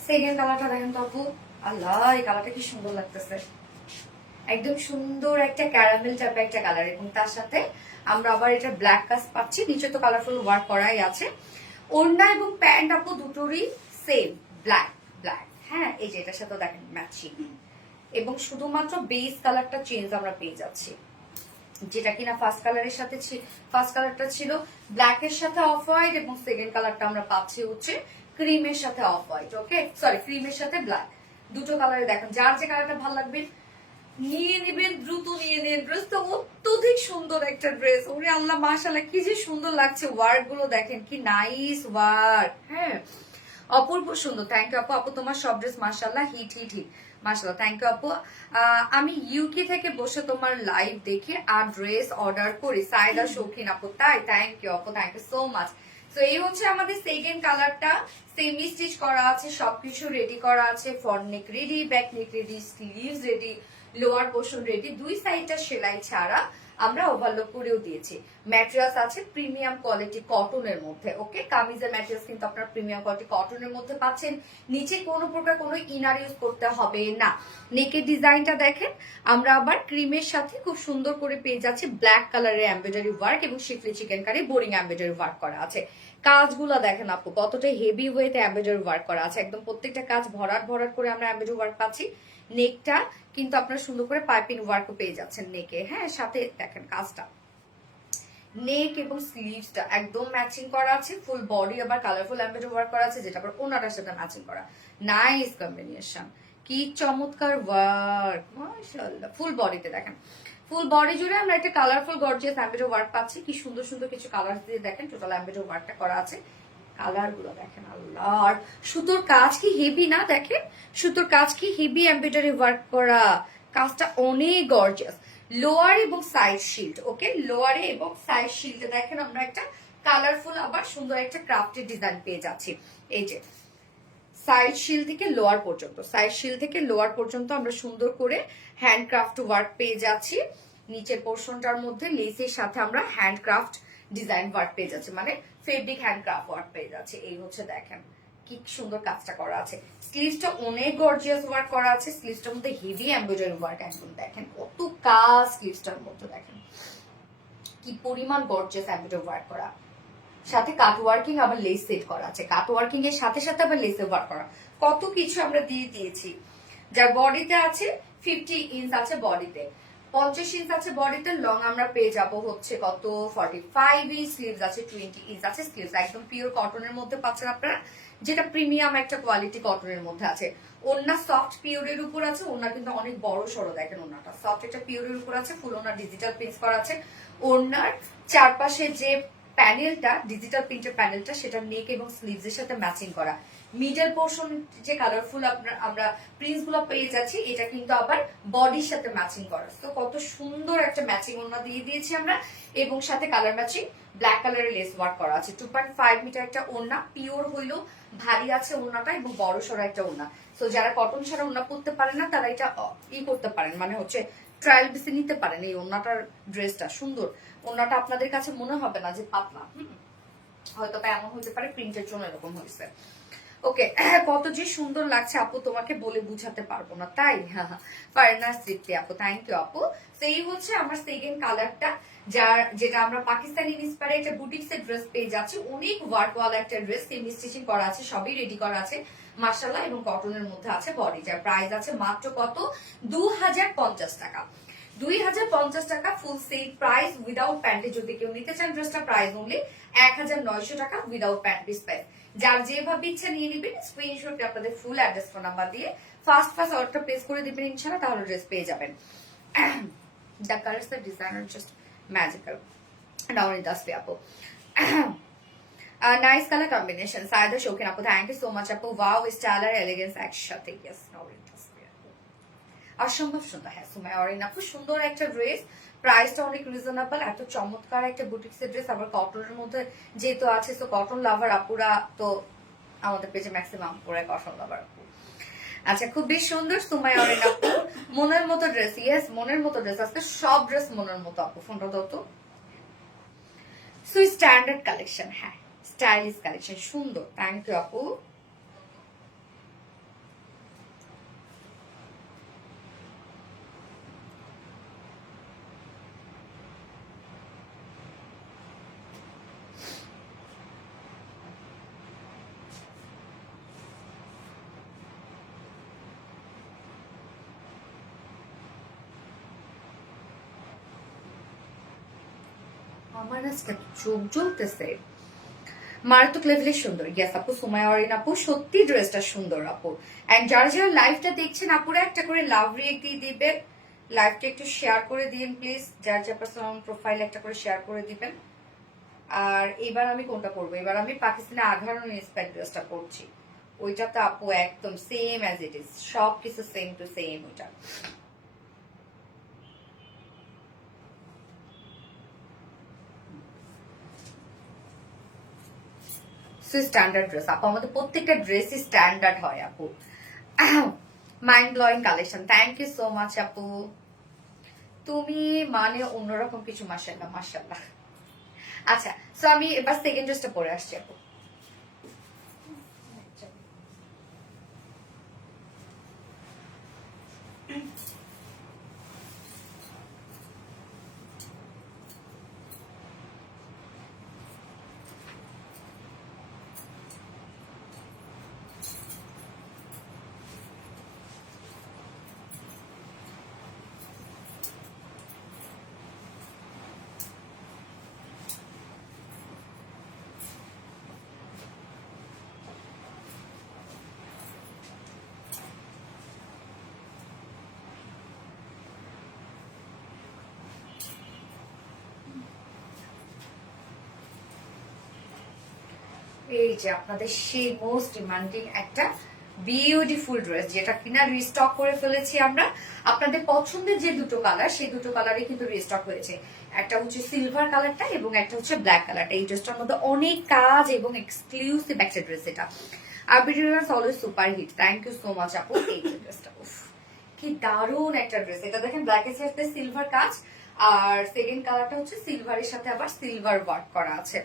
সেকেন্ড কালারটা দেখেন তো আপু, আল্লাহ এই কালারটা কি সুন্দর লাগতেছে। একদম সুন্দর একটা ক্যারামেল টাইপের একটা কালার, এবং তার সাথে আমরা আবার এটা ব্ল্যাক কাজ পাচ্ছি। নিচে তো কালারফুল ওয়ার্ক করাই আছে। ওড়না এবং প্যান্ট আপু দুটোরই সেম ব্ল্যাক ব্ল্যাক। হ্যাঁ, এই যে এটার সাথে দেখেন ম্যাচিং, এবং শুধুমাত্র বেস কালারটা চেঞ্জ আমরা পেয়ে যাচ্ছি, যেটা কিনা ফার্স্ট কালারের সাথে ফার্স্ট কালারটা ছিল ব্ল্যাকের সাথে অফ হোয়াইট, এবং সেকেন্ড কালারটা আমরা পাচ্ছি হচ্ছে ক্রিমের সাথে অফ হোয়াইট। ওকে সরি, ক্রিমের সাথে ব্ল্যাক, দুটো কালারে দেখেন। যার যে কালারটা ভালো লাগবে নিয়ে নেবেন, দ্রুত নিয়ে নেন। ড্রেসটা অত্যধিক সুন্দর একটা ড্রেস। ওরে আল্লাহ মাশাআল্লাহ, কি যে সুন্দর লাগছে। ওয়ার্ক গুলো দেখেন কি নাইস ওয়ার্ক। হ্যাঁ, অপূর্ব সুন্দর। থ্যাংক ইউ আপু। আপু তোমার সব ড্রেস মাশাআল্লাহ হিট হিট হিট, মাশাআল্লাহ। থ্যাংক ইউ আপু। আমি ইউকে থেকে বসে তোমার লাইভ দেখে আর ড্রেস অর্ডার করি। সাইদা শৌখিন আপু, তাই? থ্যাংক ইউ আপু, থ্যাংক ইউ সো মাচ। তো এই হচ্ছে আমাদের সেকেন্ড কালারটা। সেমি স্টিচ করা আছে, সবকিছু রেডি করা আছে। ফ্রন্ট নেক ready, back neck ready, sleeves ready, lower portion ready. দুই সাইডটা সেলাই ছাড়া আমরা ওভারলক করেও দিয়েছি। ম্যাটেরিয়ালস আছে প্রিমিয়াম কোয়ালিটি কটনের মধ্যে। ওকে, কামিজের ম্যাটেরিয়ালস কিন্তু আপনার প্রিমিয়াম কোয়ালিটি কটনের মধ্যে পাচ্ছেন। নিচে কোনো প্রকার কোনো ইনার ইউজ করতে হবে না। নেকের ডিজাইনটা দেখেন, আমরা আবার ক্রিমের সাথে খুব সুন্দর করে পেয়ে যাচ্ছি ব্ল্যাক কালারের এমব্রয়ডারি ওয়ার্ক, এবং schiffli chikankari boring embroidery work করা আছে। কাজগুলো দেখেন আপু কতটা হেভি ওয়েতে এমব্রয়ডারি ওয়ার্ক করা আছে। একদম প্রত্যেকটা কাজ ভরাট ভরাট করে আমরা এমব্রয়ডারি ওয়ার্ক পাচ্ছি। নেকটা কিন্তু আপনারা সুন্দর করে পাইপিং ওয়ার্কও পেয়ে যাচ্ছেন নেকে। হ্যাঁ, সাথে দেখেন কাজটা, নেক এবং স্লিভসটা একদম ম্যাচিং করা আছে। ফুল বডি আবার কালারফুল এমব্রয়ডারি ওয়ার্ক করা আছে, যেটা আবার ওনাটার সাথে ম্যাচিং করা। নাইস কম্বিনেশন, কি চমৎকার ওয়ার্ক, মাশাআল্লাহ। ফুল বডিতে দেখেন, ফুল বডি জুড়ে আমরা একটা কালারফুল গর্জিয়াস এমব্রয়ডারি ওয়ার্ক পাচ্ছি। কি সুন্দর সুন্দর কিছু কালার দিয়ে দেখেন টোটাল এমব্রয়ডারি ওয়ার্কটা করা আছে। কালার গুলো দেখেন, আল্লাহ। আর সুতোর কাজ কি হেভি না, দেখেন সুতোর কাজ কি হেভি এমব্রয়ডারি ওয়ার্ক করা। কাজটা অনেক গর্জিয়াস। লোয়ার এবং সাইড শিল্ড। ওকে, লোয়ারে এবং সাইড শিল্ডে দেখেন আমরা একটা কালারফুল আবার সুন্দর একটা ক্রাফটের ডিজাইন পেয়ে যাচ্ছি। এই যে সাইড শিল থেকে লোয়ার পর্যন্ত, সাইড শিল থেকে লোয়ার পর্যন্ত আমরা সুন্দর করে হ্যান্ডক্রাফট ওয়ার্ক পেয়ে যাচ্ছি। নিচের পোর্শনটার মধ্যে লেসের সাথে আমরা হ্যান্ডক্রাফট ডিজাইন ওয়ার্ক পেয়ে যাচ্ছি, মানে ফেব্রিক হ্যান্ডক্রাফট ওয়ার্ক পেয়ে যাচ্ছে। এই হচ্ছে দেখেন কি সুন্দর কাজটা করা আছে। স্লিভসটা অনেক গর্জিয়াস ওয়ার্ক করা আছে। স্লিভসটার মধ্যে হেভি এমব্রয়ডারি ওয়ার্ক, একদম দেখেন কত কাজ স্লিভসটার মধ্যে। দেখেন কি পরিমাণ গর্জিয়াস এমব্রয়ডারি ওয়ার্ক করা, সাথে কাট ওয়ার্কিং আবার লেস সেট করা আছে। কাট ওয়ার্কিং এর সাথে সাথে আবার লেসে ওয়ার্ক করা, কত কিছু আমরা দিয়ে দিয়েছি। যার বডিতে আছে 50 ইঞ্চ আছে বডিতে, 50 ইঞ্চ আছে বডিতে। লং আমরা পেয়ে যাব হচ্ছে কত 45 ইঞ্চ, স্লিভস আছে 20 ইঞ্চ আছে স্লিভস, একদম পিওর কটনের মধ্যে পাচ্ছেন আপনারা, যেটা প্রিমিয়াম একটা কোয়ালিটি কটনের মধ্যে আছে। ওন্না সফট পিওরের উপর আছে, ওন্না কিন্তু অনেক বড় সড়ো, দেখেন ওন্নাটা সফট একটা পিওরের উপর আছে, ফুল ওন্না ডিজিটাল প্রিন্ট করা আছে। ওন্নার চারপাশে যে প্যানেলটা, ডিজিটাল প্রিন্টের প্যানেলটা, সেটা নেক এবং স্লিভস এর সাথে ম্যাচিং করা। মিডল পোর্শন যে কালারফুল আমরা প্রিন্টস গুলো পেয়ে যাচ্ছি, এটা কিন্তু আবার বডির সাথে ম্যাচিং করা। তো কত সুন্দর একটা ম্যাচিং ওন্না দিয়ে দিয়েছি আমরা, এবং সাথে কালার ম্যাচিং ব্ল্যাক কালারের লেস ওয়ার্ক করা আছে। 2.5 মিটার একটা ওন্না, পিওর হইলেও ভারী আছে ওন্নাটা, এবং বড় সড়ো একটা ওন্না। তো যারা কটন ছাড়া ওন্না পরতে পারেন না, তারা এটা করতে পারেন, মানে হচ্ছে ট্রায়াল বেসে নিতে পারেন। এই ওন্নাটার ড্রেসটা সুন্দর, ওন্নাটা আপনাদের কাছে মনে হবে না যে পাতলা, হয়তো বা এমন হতে পারে প্রিন্টের জন্য এরকম হয়েছে। ওকে, কত যে সুন্দর লাগছে আপু, তোমাকে বলে বুঝাতে পারবো না, তাই ফারনাস তৃপ্তি আপু, থ্যাংক ইউ আপু। সেই হচ্ছে আমার সেকেন্ড কালারটা, যেটা আমরা পাকিস্তানি ইন্সপায়ার একটা বুটিক্স এর ড্রেস পেয়ে যাচ্ছি, অনেক ওয়ার্ক ওয়ালা একটা ড্রেস, সেমি স্টিচিং করা আছে, সবই রেডি করা আছে মাশাআল্লাহ, এবং কটনের মধ্যে আছে বডি, যার প্রাইস আছে মাত্র কত 2050 টাকা। 2050 টাকা ফুল সেল প্রাইস, উইদাউট প্যান্টে যদি কেউ নিতে চান ড্রেসটা প্রাইস অনলি 1900 টাকা, উইদাউট প্যান্ট পিস প্রাইস। যার যেভাবে ইচ্ছা নিয়ে নেবেন, স্ক্রিনশট আপনাদের ফুল অ্যাড্রেস ফোন নাম্বার দিয়ে ফার্স্ট অর্ডারটা প্লেস করে দিবেন ইনশাআল্লাহ, তাহলে ড্রেস পেয়ে যাবেন। The colours, the designer just magical. Naorin Daspi আপু, nice colour combination. Sayda Shoukhin আপু, থ্যাংক ইউ সো মাচ আপু। ওয়াও, স্টাইল আর এলিগেন্স একসাথে। ইয়েস, নাওরিন দাসপি আপু অসম্ভব সুন্দর। হ্যাঁ, সুমাইয়া অরিন আপু, সুন্দর একটা ড্রেস, প্রাইসটা অনেক রিজনেবল, এত চমৎকার একটা বুটিক্স এর ড্রেস, আবার কটনের মধ্যে যেহেতু আছে, তো কটন লাভার আপুরা তো আমাদের পেজে ম্যাক্সিমাম পুরো কটন লাভার আপু। আচ্ছা, খুব বেশ সুন্দর সুমাইয়া অরিন আপু, মনের মতো ড্রেস। ইয়েস, মনের মতো ড্রেস, আজকে সব ড্রেস মনের মতো আপু। ফোনটা দাও তো। সো স্ট্যান্ডার্ড কালেকশন, হ্যাঁ স্টাইলিশ কালেকশন, সুন্দর, থ্যাংক ইউ আপু। আমার আজকে চোখ জ্বলতেছে, মারাত্মক লেভেলের সুন্দর। ইয়েস আপু, সুমাইয়া অরিন আপু, সত্যি ড্রেসটা সুন্দর আপু। এন্ড যারা যারা লাইভটা দেখছেন আপুরা, একটা করে লাভ রিয়েক্ট দিয়ে দিবেন, লাইভটা একটু শেয়ার করে দিন প্লিজ, যার যার পার্সোনাল প্রোফাইল একটা করে শেয়ার করে দিবেন। আর এবার আমি কোনটা পরবো, এবার আমি পাকিস্তানি আধারণ ইন্সপায়ার্ড ড্রেসটা পরছি, ওইটা তো আপু একদম সেম অ্যাজ ইট ইজ, সব কিছু সেম টু সেম ওইটা। স্ট্যান্ডার্ড ড্রেস আপু, আমাদের প্রত্যেকটা ড্রেসই স্ট্যান্ডার্ড হয় আপু। Mind blowing collection, thank you so much আপু। তুমি মানে অন্যরকম কিছু, মাশাআল্লাহ মাশাআল্লাহ। আচ্ছা, সো আমি এবার সেকেন্ড ড্রেসটা পরে আসছি আপু। এই যে আপনাদের সেই মোস্ট ডিমান্ডিং একটা বিউটিফুল ড্রেস, যেটা কিনা রিস্টক করে ফেলেছি আমরা। আপনাদের পছন্দের যে দুটো কালার, সেই দুটো কালারই কিন্তু রিস্টক হয়েছে। একটা হচ্ছে সিলভার কালারটা এবং একটা হচ্ছে ব্ল্যাক কালারটা। এই ড্রেসটার মধ্যে অনেক কাজ এবং এক্সক্লুসিভ একটা ড্রেস এটা। আর ভিডিওটা always super hit, thank you so much আপু। এই ড্রেসটা উফ কি দারুণ একটা ড্রেস, এটা দেখেন ব্ল্যাকের সাথে সিলভার কাজ, আর সেকেন্ড কালারটা হচ্ছে সিলভারের সাথে আবার সিলভার ওয়ার্ক করা আছে।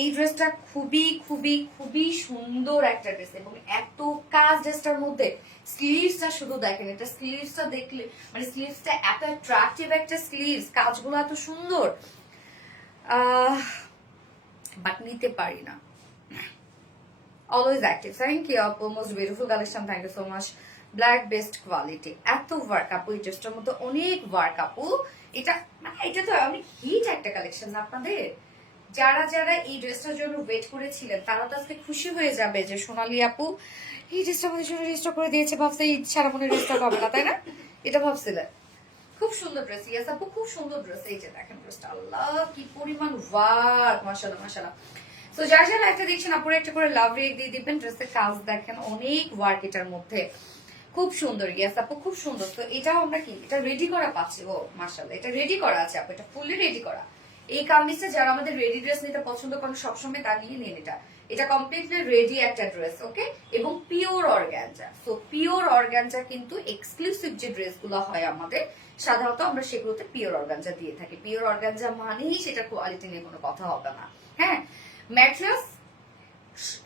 এই ড্রেসটা খুবই খুবই খুবই সুন্দর একটা ড্রেস, এবং এত কাজ ড্রেসটার মধ্যে। স্লিভসটা শুধু দেখেন, এটা স্লিভসটা দেখলে মানে স্লিভসটা এত অ্যাট্রাকটিভ একটা স্লিভস, কাজগুলো এত সুন্দর, বাট নিতে পারি না। অলওয়েজ অ্যাক্টিভ, থ্যাংক ইউ আপু, most beautiful collection, thank you so much. Black best quality, এত ওয়ার্ক আপু এই ড্রেসটার মধ্যে, অনেক ওয়ার্ক আপু। এটা মানে এটা তো অনেক হিট একটা কালেকশন না আপনাদের। যারা যারা এই ড্রেসটার জন্য ওয়েট করেছিলেন তারা তো আজকে খুশি হয়ে যাবে যে সোনালী আপু এই ড্রেসটা আমাদের জন্য রেজিস্টার করে দিয়েছে, ভাবছে ঈদ সারা মনে রেজিস্টার হবে না, তাই না? এটা ভাবছিলেন। খুব সুন্দর ড্রেস, ইয়াস আপু খুব সুন্দর ড্রেস। এই যে দেখেন ড্রেসটা, আল্লাহ কি পরিমাণ ওয়ার্ক, মাশাআল্লাহ মাশাআল্লাহ। সো যারা যারা একটা দেখছেন আপুরে একটা করে লাভ রেট দিয়ে দিবেন। ড্রেসের কাজ দেখেন, অনেক ওয়ার্ক এটার মধ্যে, খুব সুন্দর। ইয়াস আপু খুব সুন্দর। তো এটাও আমরা কি এটা রেডি করা পাচ্ছি? ও মাশাআল্লাহ, এটা রেডি করা আছে আপু, এটা ফুললি রেডি করা। এই কামিজটা যারা আমাদের রেডি ড্রেস নিতে পছন্দ করেন সবসময় তা নিয়ে নিন। এটা কমপ্লিটলি রেডি একটা ড্রেস, ওকে, এবং pure organza. So pure organza কিন্তু এক্সক্লুসিভ যে ড্রেসগুলো হয় আমাদের সাধারণত আমরা সেগুলোতে পিওর অর্গানজা দিয়ে থাকি। পিওর অর্গানজা মানেই সেটা কোয়ালিটি নিয়ে কোনো কথা হবে না। হ্যাঁ, ম্যাট্রেস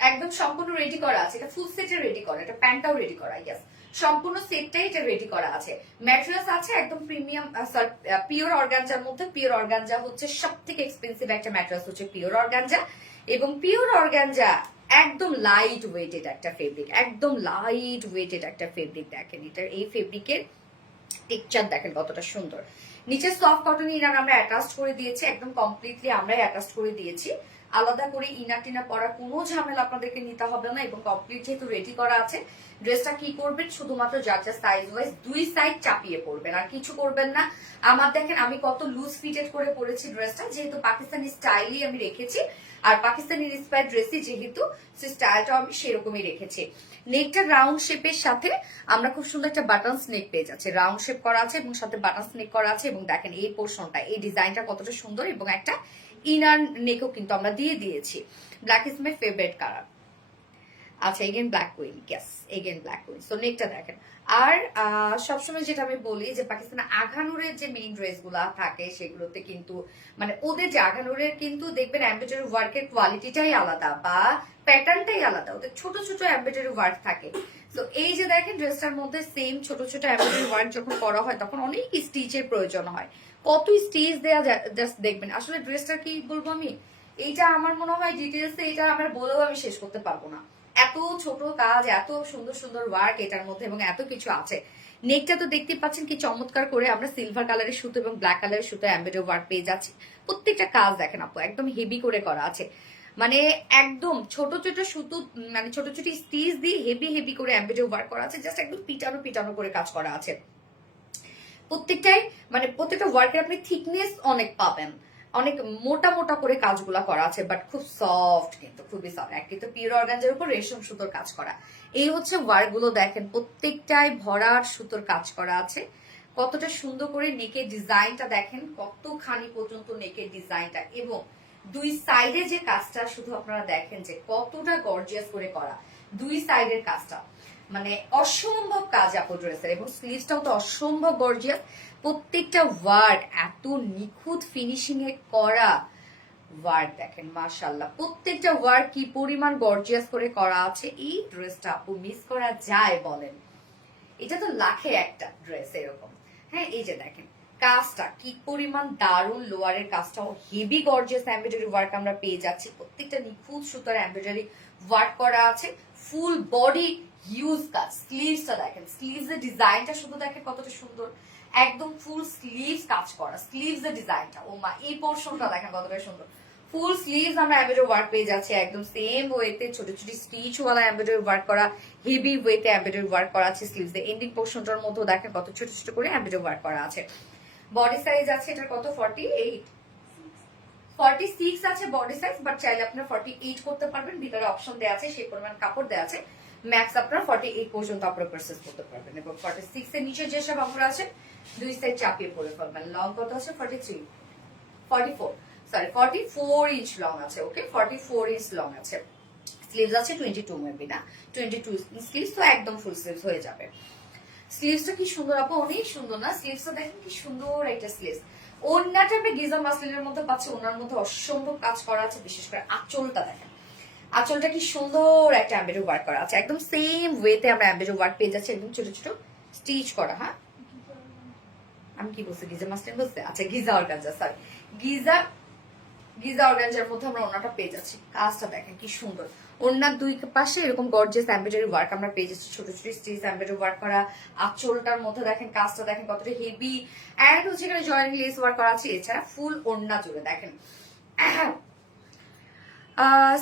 একদম সম্পূর্ণ রেডি করা আছে, এটা ফুল সেটে রেডি করা, এটা প্যান্টটাও রেডি করা, ইয়াস সম্পূর্ণ সেটটাই এটা রেডি করা আছে। ম্যাটেরিয়ালস আছে একদম প্রিমিয়াম পিওর অর্গানজার মধ্যে। পিওর অর্গানজা হচ্ছে সবথেকে এক্সপেন্সিভ একটা ম্যাটেরিয়ালস হচ্ছে পিওর অর্গানজা, এবং পিওর অর্গানজা একদম লাইট ওয়েটেড একটা ফেব্রিক, একদম লাইট ওয়েটেড একটা ফেব্রিক। দেখেন এটা, এই ফেব্রিকের টেক্সচার দেখেন কতটা সুন্দর। নিচে সফট কটন ইনার আমরা অ্যাটাচ করে দিয়েছি, একদম কমপ্লিটলি আমরা অ্যাটাচ করে দিয়েছি। আলাদা করে ইনার টিনার পরার কোনো ঝামেলা আপনাদেরকে নিতে হবে না, এবং কমপ্লিট যেহেতু রেডি করা আছে। ড্রেসটা কি করবেন, শুধুমাত্র যার যার সাইজ ওয়াইজ দুই সাইড চাপিয়ে পরবেন, আর কিছু করবেন না। আমার দেখেন আমি কত লুজ ফিটেড করে পরেছি ড্রেসটা, যেহেতু পাকিস্তানি স্টাইলই আমি রেখেছি, আর পাকিস্তানি ইন্সপায়ার্ড ড্রেসই যেহেতু, সে স্টাইলটাও আমি সেরকমই রেখেছি। নেকটা রাউন্ড শেপের সাথে আমরা খুব সুন্দর একটা বাটন স্নেক পেয়ে যাচ্ছে, রাউন্ড শেপ করা আছে এবং সাথে বাটন স্নেক করা আছে। এবং দেখেন এই পোর্শনটা, এই ডিজাইনটা কতটা সুন্দর, এবং একটা ইনার নেকও কিন্তু আমরা দিয়ে দিয়েছি। Black is my favourite colour. আচ্ছা, again black queen, yes again black queen. So নেকটা দেখেন। আর সবসময় যেটা আমি বলি যে পাকিস্তানের আঘানুরের যে মেইন ড্রেস গুলা থাকে সেগুলোতে কিন্তু মানে ওদের যে আঘানুরের কিন্তু দেখবেন এমব্রয়ডারি ওয়ার্কের কোয়ালিটিটাই আলাদা বা প্যাটার্নটাই আলাদা, ওদের ছোট ছোট এমব্রয়ডারি ওয়ার্ক থাকে। তো এই যে দেখেন ড্রেসটার মধ্যে সেম ছোট ছোট এমব্রয়ডারি ওয়ার্ক যখন করা হয় তখন অনেক স্টিচের প্রয়োজন হয়। কত স্টিচ দেয়া জাস্ট দেখবেন। আসলে ড্রেসটা কি বলবো আমি, এইটা আমার মনে হয় ডিটেলসে এটা আমার বলেও আমি শেষ করতে পারবো না। এত ছোট কাজ, এত সুন্দর সুন্দর ওয়ার্ক এটার মধ্যে, এবং এত কিছু আছে। নেকটা তো দেখতে পাচ্ছেন কি চমৎকার করে আমরা সিলভার কালারের সুতো এবং ব্ল্যাক কালারের সুতো এমব্রয়ডারি ওয়ার্ক পেয়ে যাচ্ছি। প্রত্যেকটা কাজ দেখেন আপু একদম হেভি করে করা আছে, মানে একদম ছোট ছোট সুতো, মানে ছোট ছোট স্টিচ দিয়ে হেভি হেভি করে এমব্রয়ডারি ওয়ার্ক করা আছে, জাস্ট একদম পিটানো পিটানো করে কাজ করা আছে প্রত্যেকটাই। মানে প্রত্যেকটা ওয়ার্কের আপনি থিকনেস অনেক পাবেন, অনেক মোটা মোটা করে কাজগুলা করা আছে, বাট খুব সফট, কিন্তু খুবই সফট। এক কিন্তু পিওর অর্গানজার উপর রেশম সুতোর কাজ করা। এই হচ্ছে ওয়ার্ক গুলো দেখেন, প্রত্যেকটাই ভরাট সুতোর কাজ করা আছে। কতটা সুন্দর করে নেকের ডিজাইনটা দেখেন, কতখানি পর্যন্ত নেকের ডিজাইনটা, এবং দুই সাইডে যে কাজটা শুধু আপনারা দেখেন যে কতটা গর্জিয়াস করে করা, দুই সাইডের কাজটা মানে অসম্ভব কাজ আপু ড্রেসের, এবং স্লিভসটাও তো অসম্ভব গর্জিয়াস। প্রত্যেকটা ওয়ার্ক এত নিখুঁত ফিনিশিং এ করা ওয়ার্ক দেখেন, মাশাআল্লাহ প্রত্যেকটা ওয়ার্ক কি পরিমাণ গর্জিয়াস করে করা আছে। এই ড্রেসটা আপু মিস করা যায় বলেন? এটা তো লাখে একটা ড্রেস এরকম। হ্যাঁ, এই যে দেখেন কাজটা কি পরিমাণ দারুণ, লোয়ারের কাজটাও হেভি গর্জিয়াস এমব্রয়ডারি ওয়ার্ক আমরা পেয়ে যাচ্ছি। প্রত্যেকটা নিখুঁত সুতার এমব্রয়ডারি ওয়ার্ক করা আছে, ফুল বডি হিউজ কাজ। স্লিভসটা দেখেন, স্লিভস এর ডিজাইনটা শুধু দেখেন কতটা সুন্দর, একদম ফুল স্লিভস কাজ করা। স্লিভস এর ডিজাইনটা, ও মা, এই পোর্শনটা দেখেন কতটা সুন্দর। ফুল স্লিভস আমরা এমব্রয়ডারি ওয়ার্ক পেয়ে যাচ্ছি, একদম সেম ওয়েতে ছোট ছোট স্টিচ ওয়ালা এমব্রয়ডারি ওয়ার্ক করা, হেভি ওয়েতে এমব্রয়ডারি ওয়ার্ক করা আছে। স্লিভস এর এন্ডিং পোর্শনটার মধ্যে দেখেন কত ছোট ছোট করে এমব্রয়ডারি ওয়ার্ক করা আছে। বডি সাইজ আছে এটার কত 48, 46 আছে বডি সাইজ, বাট চাইলে আপনারা 48 করতে পারবেন, ভিতরে অপশন দেওয়া আছে, সেই পরিমাণ কাপড় দেওয়া আছে। ম্যাক্স আপনারা 48 পর্যন্ত আপনারা পারচেজ করতে পারবেন, এবং 46 এর নিচে যেসব কাপড় আছে দুই সাইড চাপিয়ে পরে ফেলবেন। লং কত আছে 43, 44 সরি 44 ইঞ্চ লং আছে, ওকে 44 ইঞ্চ লং আছে। স্লিভস আছে 22 মেবি না 22 স্লিভস, তো একদম ফুল স্লিভস হয়ে যাবে। স্লিভসটা কি সুন্দর আপু, অনেক সুন্দর না? স্লিভসটা দেখেন কি সুন্দর একটা স্লিভস। ওন্নাটা আপনি গিজা মাসলিনের মধ্যে পাচ্ছে, ওনার মধ্যে অসম্ভব কাজ করা আছে। বিশেষ করে আঁচলটা দেখেন, আঁচলটা কি সুন্দর একটা এমব্রয়ডারি ওয়ার্ক করা আছে, একদম সেম ওয়েতে আমরা এমব্রয়ডারি ওয়ার্ক পেয়ে যাচ্ছি, একদম ছোট ছোট স্টিচ করা। হ্যাঁ, আমি কি বলছি, গিজা মাসলিন বলতে, আচ্ছা Giza organza, sorry Giza organza মধ্যে আমরা ওনাটা পেয়ে যাচ্ছি। কাজটা দেখেন কি সুন্দর, ওড়নার দুই পাশে এরকম গর্জিয়াস এমব্রয়ডারি ওয়ার্ক আমরা পেয়ে যাচ্ছি, ছোট ছোট স্টিচ এমব্রয়ডারি ওয়ার্ক করা। আঁচলটার মধ্যে দেখেন কাজটা দেখেন কতটা হেভি, এন্ড হচ্ছে এখানে জয়েন্ট লেস ওয়ার্ক করা আছে। এছাড়া ফুল ওড়না জুড়ে দেখেন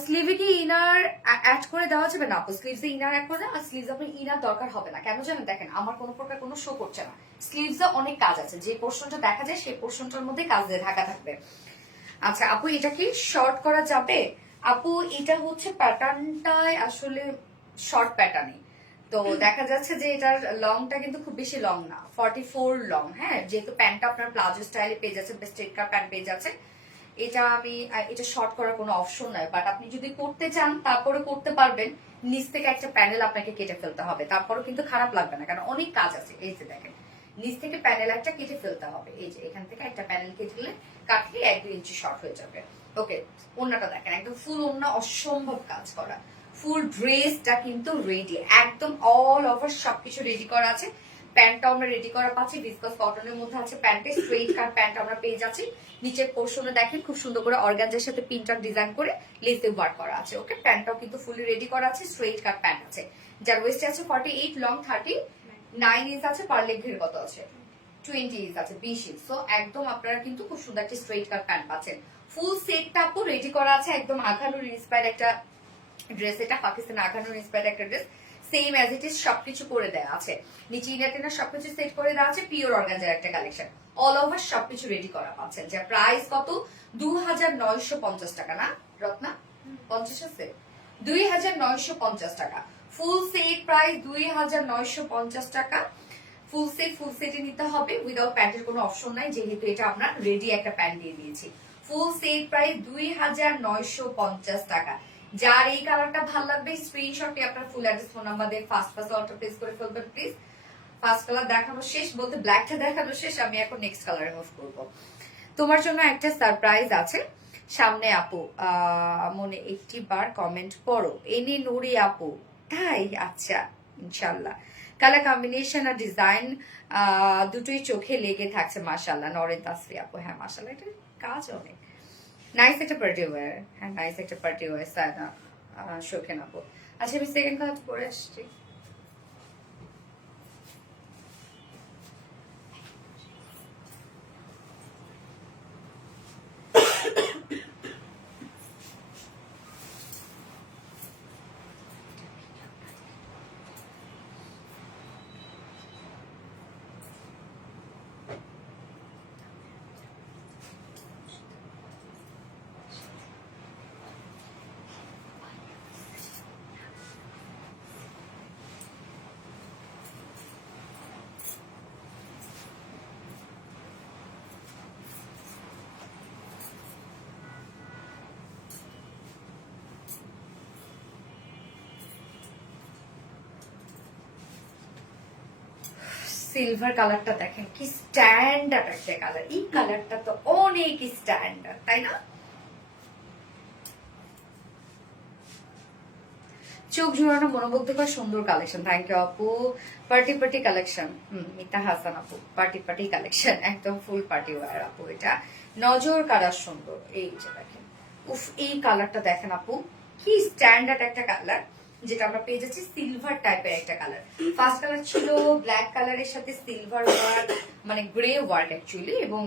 স্লিভে কি ইনার অ্যাড করে দেওয়া যাবে না আপু? স্লিভসে ইনার অ্যাড করে দেন, আর স্লিভস আপনার ইনার দরকার হবে না। কেন জানেন? দেখেন আমার কোনো প্রকার কোনো শো করছে না, স্লিভসে অনেক কাজ আছে, যে পোর্শনটা দেখা যায় সেই পোর্শনটার মধ্যে কাজ দিয়ে ঢাকা থাকবে। আচ্ছা আপু এটা কি শর্ট করা যাবে? আপু এটা হচ্ছে প্যাটার্নটাই আসলে শর্ট প্যাটার্নই, তো দেখা যাচ্ছে যে এটার লংটা কিন্তু খুব বেশি লং না, 44 লং। হ্যাঁ, যেহেতু প্যান্টটা আপনার প্লাজো স্টাইলে পেয়ে যাচ্ছে, স্ট্রেট কাট প্যান্ট পেয়ে যাচ্ছে, এটা শর্ট করার কোনো অপশন নাই। বাট আপনি যদি করতে চান তারপরে করতে পারবেন, নিচ থেকে একটা প্যানেল আপনাকে কেটে ফেলতে হবে, তারপরেও কিন্তু খারাপ লাগবে না, কারণ অনেক কাজ আছে। এই যে দেখেন নিচ থেকে প্যানেল একটা কেটে ফেলতে হবে, এই যে এখান থেকে একটা প্যানেল কাটলে 1-2 ইঞ্চি শর্ট হয়ে যাবে। ওকে, ওড়নাটা দেখেন একদম ফুল ওড়না, অসম্ভব কাজ করা। ফুল ড্রেসটা কিন্তু রেডি, একদম অল ওভার সবকিছু রেডি করা আছে। প্যান্টটা আমরা রেডি করা পাচ্ছি, ভিসকস কটনের মধ্যে আছে প্যান্টে, স্ট্রেইট কাট প্যান্ট আমরা পেয়ে যাচ্ছি। নিচের পোর্শনে দেখেন খুব সুন্দর করে অর্গানজার সাথে পিনটা ডিজাইন করে লেসে ওয়ার্ক করা আছে। ওকে, প্যান্টটাও কিন্তু ফুলি রেডি করা আছে, স্ট্রেইট কাট প্যান্ট আছে, যার ওয়েস্ট আছে 48, লং 39 ইঞ্চ আছে, পার লেগ ঘের কত আছে 20 ইঞ্চ আছে, 20 ইঞ্চ। সো একদম আপনারা কিন্তু খুব সুন্দর একটা স্ট্রেইট কাট প্যান্ট পাচ্ছেন। ফুল সেটটা আপু রেডি করা আছে, একদম আঘানুর ইন্সপায়ার্ড একটা ড্রেস, এটা পাকিস্তান আঘানুর ইন্সপায়ার্ড একটা dress, same as it is সবকিছু করে দেওয়া আছে, নিচে ইনার টিনার সবকিছু সেট করে দেওয়া আছে, পিওর অর্গানজার একটা কালেকশন, অল ওভার সবকিছু রেডি করা পাচ্ছেন। যার প্রাইস কত 2950 টাকা না রত্না? 50 আছে, 2950 টাকা। ফুল সেট প্রাইস 2950 টাকা। ফুল সেটে নিতে হবে, উইদাউট প্যান্টের কোনো অপশন নাই, যেহেতু এটা আমরা রেডি একটা প্যান্ট দিয়ে দিয়েছি। ফুল সেট প্রাইস 2950 টাকা। যার এই কালারটা ভালো লাগবে স্ক্রিনশটে আপনার ফুল অ্যাড্রেস ফোন নাম্বার দিয়ে ফার্স্ট অর্ডার প্লেস করে ফেলবেন প্লিজ। ফার্স্ট কালার দেখানো শেষ, বলতে ব্ল্যাকটা দেখানো শেষ, আমি এখন নেক্সট কালারে মুভ করব। তোমার জন্য একটা সারপ্রাইজ আছে সামনে আপু, মনে একটি বার কমেন্ট পড়ো, এনি নুরি আপু, তাই? আচ্ছা ইনশাল্লাহ। কালার কম্বিনেশন আর ডিজাইন দুটোই চোখে লেগে থাকছে মাশাআল্লাহ। নরেন তাসফি আপু, হ্যাঁ মাশাআল্লাহ, এটা কাজ অনেক নাইস একটা পার্টি ওয়্যার, হ্যাঁ নাইস একটা পার্টি ওয়্যার। সায়না শোকেন আপু। আচ্ছা আমি সেকেন্ড কালার পরে আসছি। সিলভার কালারটা দেখেন কি স্ট্যান্ডার্ড একটা কালার, এই কালারটা তো অনেক স্ট্যান্ডার্ড, তাই না? চোখ জোড়ানো মনোমুগ্ধকর সুন্দর কালেকশন, থ্যাংক ইউ আপু। পার্টি কালেকশন, মিতা হাসান আপু, পার্টি কালেকশন, একদম ফুল পার্টি ওয়্যার আপু। এটা নজর কালার সুন্দর, এই যে দেখেন, উফ এই কালারটা দেখেন আপু, কি স্ট্যান্ডার্ড একটা কালার, যেটা আমরা পেয়ে যাচ্ছি সিলভার টাইপের একটা কালার। ফার্স্ট কালার ছিল ব্ল্যাক কালারের সাথে সিলভার ওয়ার্ক, মানে গ্রে ওয়ার্ক অ্যাকচুয়ালি, এবং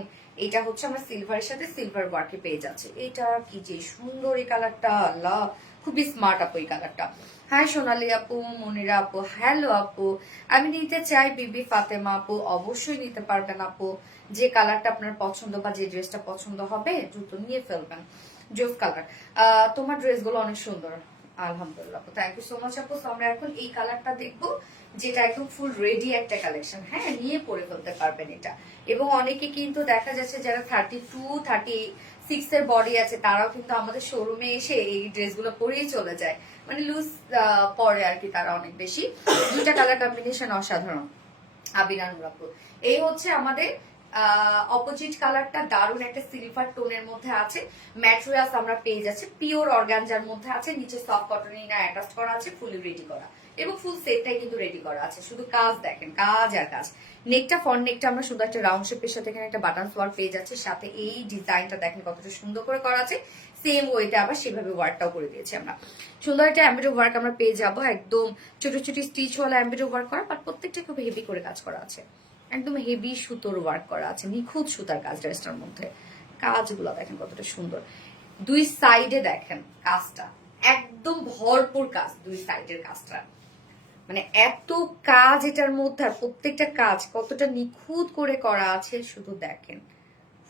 এটা হচ্ছে আমরা সিলভারের সাথে সিলভার ওয়ার্কে পেয়ে যাচ্ছে। এটা কি যে সুন্দর এই কালারটা, আল্লাহ খুবই স্মার্ট আপু এই কালারটা। হাই সোনালি আপু, মনিরা আপু, হ্যালো আপু, আমি নিতে চাই বিবি ফাতেমা আপু, অবশ্যই নিতে পারবেন আপু। যে কালারটা আপনার পছন্দ বা যে ড্রেসটা পছন্দ হবে দ্রুত নিয়ে ফেলবেন। জোস কালার, তোমার ড্রেসগুলো অনেক সুন্দর আলহামদুলিল্লাহ আপু, থ্যাংক ইউ সো মাচ আপু। তো আমরা এখন এই কালারটা দেখবো, যেটা একদম ফুল রেডি একটা কালেকশন, হ্যাঁ নিয়ে পরে ফেলতে পারবেন এটা। এবং অনেকে কিন্তু দেখা যাচ্ছে যারা 32-36 এর বডি আছে, তারাও কিন্তু আমাদের শোরুমে এসে এই ড্রেসগুলো পরেই চলে যায়, মানে লুজ পরে আর কি তারা অনেক বেশি। দুইটা কালার কম্বিনেশন অসাধারণ। আবিনানুর আপু, এই হচ্ছে আমাদের অপোজিট কালারটা, দারুন একটা সিলভার টোনের মধ্যে আছে। ম্যাটেরিয়ালস আমরা পেয়ে যাচ্ছি পিওর অর্গানজার মধ্যে আছে, নিচে সফট কটন ইনার অ্যাটাচ করা আছে, ফুলি রেডি করা, এবং ফুল সেটটাই কিন্তু রেডি করা আছে। শুধু কাজ দেখেন, কাজ আর কাজ। নেকটা, ফ্রন্ট নেকটা আমরা শুধু একটা রাউন্ড শেপের সাথে এখানে একটা বাটন ওয়ার্ক পেয়ে যাচ্ছে, সাথে এই ডিজাইনটা দেখেন কতটা সুন্দর করে করা আছে। সেম ওয়েতে আবার সেভাবে ওয়ার্কটাও করে দিয়েছি আমরা। সুন্দর একটা এমব্রয়ডারি ওয়ার্ক আমরা পেয়ে যাবো, একদম ছোট ছোট স্টিচওয়ালা এমব্রয়ডারি ওয়ার্ক করা, বাট প্রত্যেকটা খুব হেভি করে কাজ করা আছে, একদম হেভি সুতোর ওয়ার্ক করা আছে, নিখুঁত সুতার কাজ ড্রেসটার মধ্যে। কাজগুলো দেখেন কতটা সুন্দর, দুই সাইডে দেখেন কাজটা একদম ভরপুর কাজ, দুই সাইডের কাজটা মানে এত কাজ এটার মধ্যে, আর প্রত্যেকটা কাজ কতটা নিখুঁত করে করা আছে শুধু দেখেন।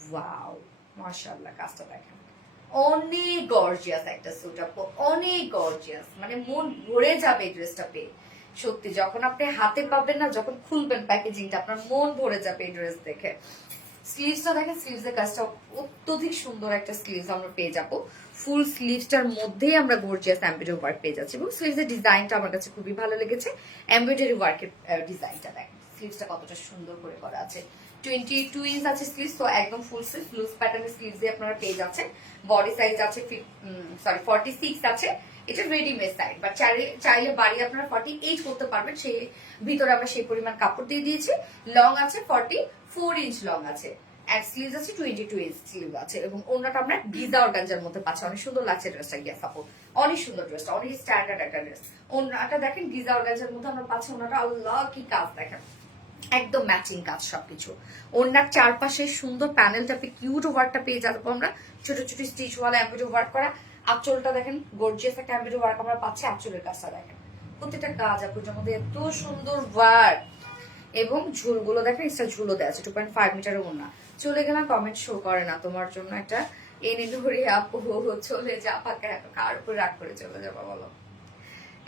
ওয়াও, মাশাআল্লাহ, কাজটা দেখেন অনেক গর্জিয়াস একটা স্যুট আপু, অনেক গর্জিয়াস, মানে মন ভরে যাবে এই ড্রেসটা পেয়ে। সত্যি যখন আপনি হাতে পাবেন না, যখন খুলবেন প্যাকেজিংটা, আপনার মন ভরে যাবে এই ড্রেস দেখে। স্লিভসটা দেখেন, স্লিভস এর কাজটা অত্যধিক সুন্দর একটা স্লিভস আমরা পেয়ে যাবো। ফুল স্লিভসটার মধ্যেই আমরা গর্জিয়াস এমব্রয়ডারি ওয়ার্ক পেয়ে যাচ্ছি, এবং স্লিভস এর ডিজাইনটা আমার কাছে খুবই ভালো লেগেছে। এমব্রয়ডারি ওয়ার্কের ডিজাইনটা দেখেন, স্লিভসটা কতটা সুন্দর করে করা আছে। 22 ইঞ্চ আছে স্লিভস, তো একদম ফুল স্লিভ লুজ প্যাটার্নের স্লিভস দিয়ে আপনারা পেয়ে যাচ্ছেন। বডি সাইজ আছে 46 আছে, এটা রেডিমেড সাইড, বাট চাইলে বাড়ি আপনারা 48 করতে পারবেন, সেই ভিতরে আমরা সেই পরিমাণ কাপড় দিয়ে দিয়েছি। লং আছে 44 ইঞ্চ লং আছে, আর স্লিভস আছে 22 ইঞ্চ স্লিভ আছে, এবং ওনাটা আমরা গিজা অর্গানজার মধ্যে পাচ্ছি। অনেক সুন্দর লাগছে ড্রেসটা, গিয়া সাপো অনেক সুন্দর ড্রেসটা, অনেক স্ট্যান্ডার্ড একটা ড্রেস। ওনাটা দেখেন গিজা অর্গানজার মধ্যে আমরা পাচ্ছি, ওনাটা আল্লাহ কি কাজ দেখেন, একদম ম্যাচিং কাজ সবকিছু। ওনার চারপাশে সুন্দর প্যানেলটা পেয়ে কিউট ওয়ার্কটা পেয়ে যাবো আমরা, ছোট ছোট স্টিচওয়ালা এমব্রয়ডারি ওয়ার্ক করা। আঁচলটা দেখেন গর্জিয়াস একটা এমব্রয়ডারি ওয়ার্ক আমরা পাচ্ছি, আঁচলের কাজটা দেখেন প্রত্যেকটা কাজ আপুটার মধ্যে এত সুন্দর ওয়ার্ক, এবং ঝুলগুলো দেখেন, এক্সট্রা ঝুলো দেওয়া আছে 2.5 মিটারের ওনা। চলে গেলাম, কমেন্ট শো করে না তোমার জন্য একটা এনে ধরে আপু চলে যা, পাকা কার উপর রাগ করে চলে যাবো বলো।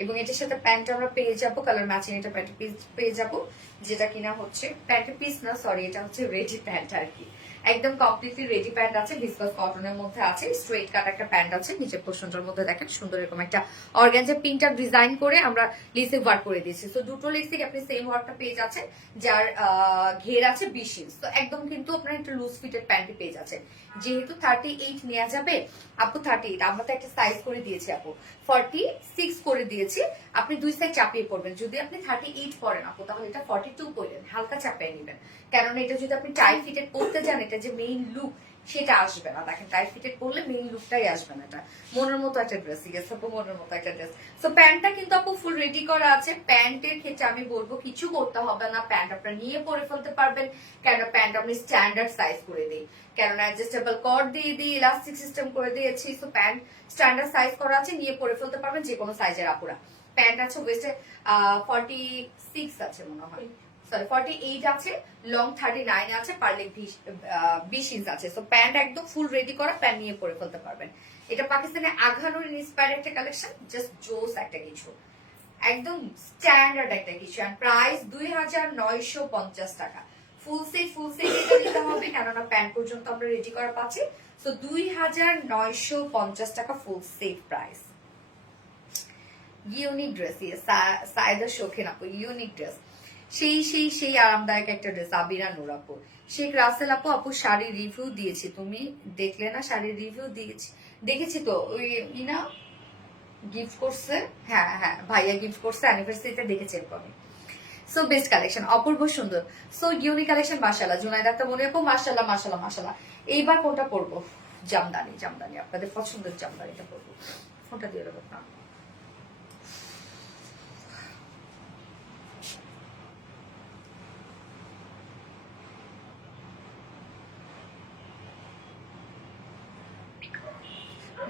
এবং এটার সাথে প্যান্ট আমরা পেয়ে যাবো, কালার ম্যাচিং এটা প্যান্টের পিস পেয়ে যাবো, যেটা কিনা হচ্ছে প্যান্টের পিস না, সরি, এটা হচ্ছে রেডি প্যান্ট আর কি, একদম কমপ্লিটলি রেডি প্যান্ট আছে, ভিসকাস কটনের মধ্যে আছে, স্ট্রেট কাট একটা প্যান্ট আছে, নিচের পোর্শনটার মধ্যে দেখেন সুন্দর এরকম একটা অর্গানজা প্রিন্টার ডিজাইন করে আমরা লেসে ওয়ার্ক করে দিয়েছি। তো দুটো লেসে আপনি সেম ওয়ার্কটা পেয়ে যাচ্ছেন, যার ঘের আছে 20 ইঞ্চ, তো একদম কিন্তু আপনার একটা লুজ ফিটেড প্যান্ট পেয়ে যাচ্ছেন। যেহেতু 38 নেওয়া যাবে আপু, 38 আমরা তো একটা সাইজ করে দিয়েছি আপু, 46 করে দিয়েছি, আপনি দুই সাইড চাপিয়ে পড়বেন। যদি আপনি 38 পরেন আপু, তাহলে এটা 42 পড়লেন, হালকা চাপিয়ে নেবেন, কারণ এটা যদি আপনি টাইট ফিটেড পড়তে যান, এটা যে মেইন লুক সেটা আসবে না। দেখেন টাইট ফিটেড পড়লে মেইন লুকটাই আসবে না, এটা মনের মতো একটা ড্রেস, ঠিক আছে আপু, মনের মতো একটা ড্রেস। সো প্যান্টটা কিন্তু আপু ফুল রেডি করা আছে। প্যান্টের ক্ষেত্রে আমি বলবো কিছু করতে হবে না, প্যান্ট আপনারা নিয়ে পরে ফেলতে পারবেন, কেন প্যান্ট আপনি স্ট্যান্ডার্ড সাইজ করে দিই, কেননা অ্যাডজাস্টেবল কট দিয়ে দিই, ইলাস্টিক সিস্টেম করে দিয়েছি। সো প্যান্ট স্ট্যান্ডার্ড সাইজ করা আছে, নিয়ে পরে ফেলতে পারবেন যে কোনো সাইজের আপুরা। প্যান্ট আছে ওয়েস্টে 46 আছে মনে হয়, সরি 48 আছে, লং 39 আছে, পারলে 20 ইঞ্চ আছে। সো প্যান্ট একদম ফুল রেডি করা, প্যান্ট নিয়ে পরে ফেলতে পারবেন। এটা পাকিস্তানের আঘানুর ইন্সপায়ার্ড একটা কালেকশন, জাস্ট জোস একটা কিছু, একদম স্ট্যান্ডার্ড একটা কিছু। আর প্রাইস 2950 টাকা। ফুল সেট এটা নিতে হবে, কেননা প্যান্ট পর্যন্ত আমরা রেডি করা পাচ্ছি। সো 2950 টাকা full set price. Unique dress, Saida Shoukhin আপু, ইউনিক ড্রেস, সেই আরামদায়ক একটা ড্রেস। আবিরা নূর আপু, শেখ রাসেল আপু, আপু শাড়ির রিভিউ দিয়েছি, তুমি দেখলে না? শাড়ির রিভিউ দিয়েছি, দেখেছি তো, ওই না গিফট করছে, হ্যাঁ হ্যাঁ ভাইয়া গিফট করছে অ্যানিভার্সারিতে, দেখেছি আমি। সো বেস্ট কালেকশন, অপূর্ব সুন্দর, সো ইউনিক কালেকশন। মাশাআল্লাহ, জুনাইদ আক্তার মনে আপু, মাশাআল্লাহ মাশাআল্লাহ মাশাআল্লাহ। এইবার কোনটা পরবো? জামদানি, আপনাদের পছন্দের জামদানিটা পরবো। ফোনটা দিয়ে দেবো না,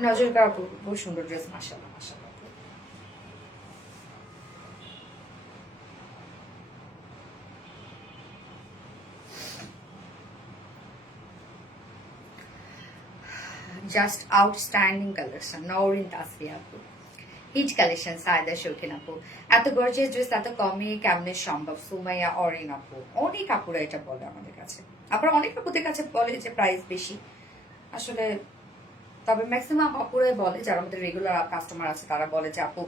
নজর কারা বহু সুন্দর ড্রেস, মাশাআল্লাহ মাশাআল্লাহ। Just outstanding collection, Nowrin Tasfia আপু, হিট কালেকশন, সায়দা শৌখিন আপু। এত গর্জিয়াস ড্রেস এত কমে কেমনে সম্ভব? সুমাইয়া অরিন আপু, অনেক আপুরা এটা বলে আমাদের কাছে, আপনারা অনেক আপুদের কাছে বলে যে প্রাইস বেশি, আসলে তবে ম্যাক্সিমাম আপুরাই বলে, যারা আমাদের রেগুলার কাস্টমার আছে তারা বলে যে আপু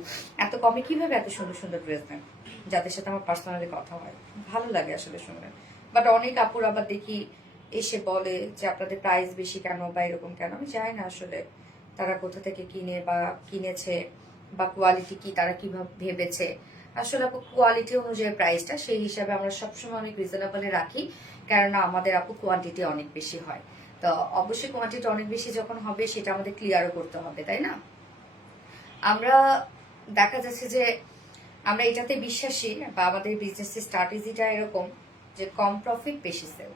এত কমে কিভাবে এত সুন্দর সুন্দর ড্রেস নেন, যাদের সাথে আমার পার্সোনালি কথা হয়, ভালো লাগে আসলে শুনে। বাট অনেক আপুরা আবার দেখি এসে বলে যে আপনাদের প্রাইস বেশি কেন বা এরকম কেন, আমি জানি না আসলে তারা কোথা থেকে কিনে বা কিনেছে, বা কোয়ালিটি কি তারা কিভাবে ভেবেছে। আসলে আপু কোয়ালিটি অনুযায়ী প্রাইসটা সেই হিসাবে আমরা সবসময় অনেক রিজনেবলে রাখি, কেননা আমাদের আপু কোয়ান্টিটি অনেক বেশি হয়। তো অবশ্যই কোয়ান্টিটি অনেক বেশি যখন হবে সেটা আমাদের ক্লিয়ারও করতে হবে, তাই না? আমরা দেখা যাচ্ছে যে আমরা এটাতে বিশ্বাসী, বা আমাদের বিজনেস স্ট্র্যাটেজিটা এরকম যে কম প্রফিট বেশি সেল।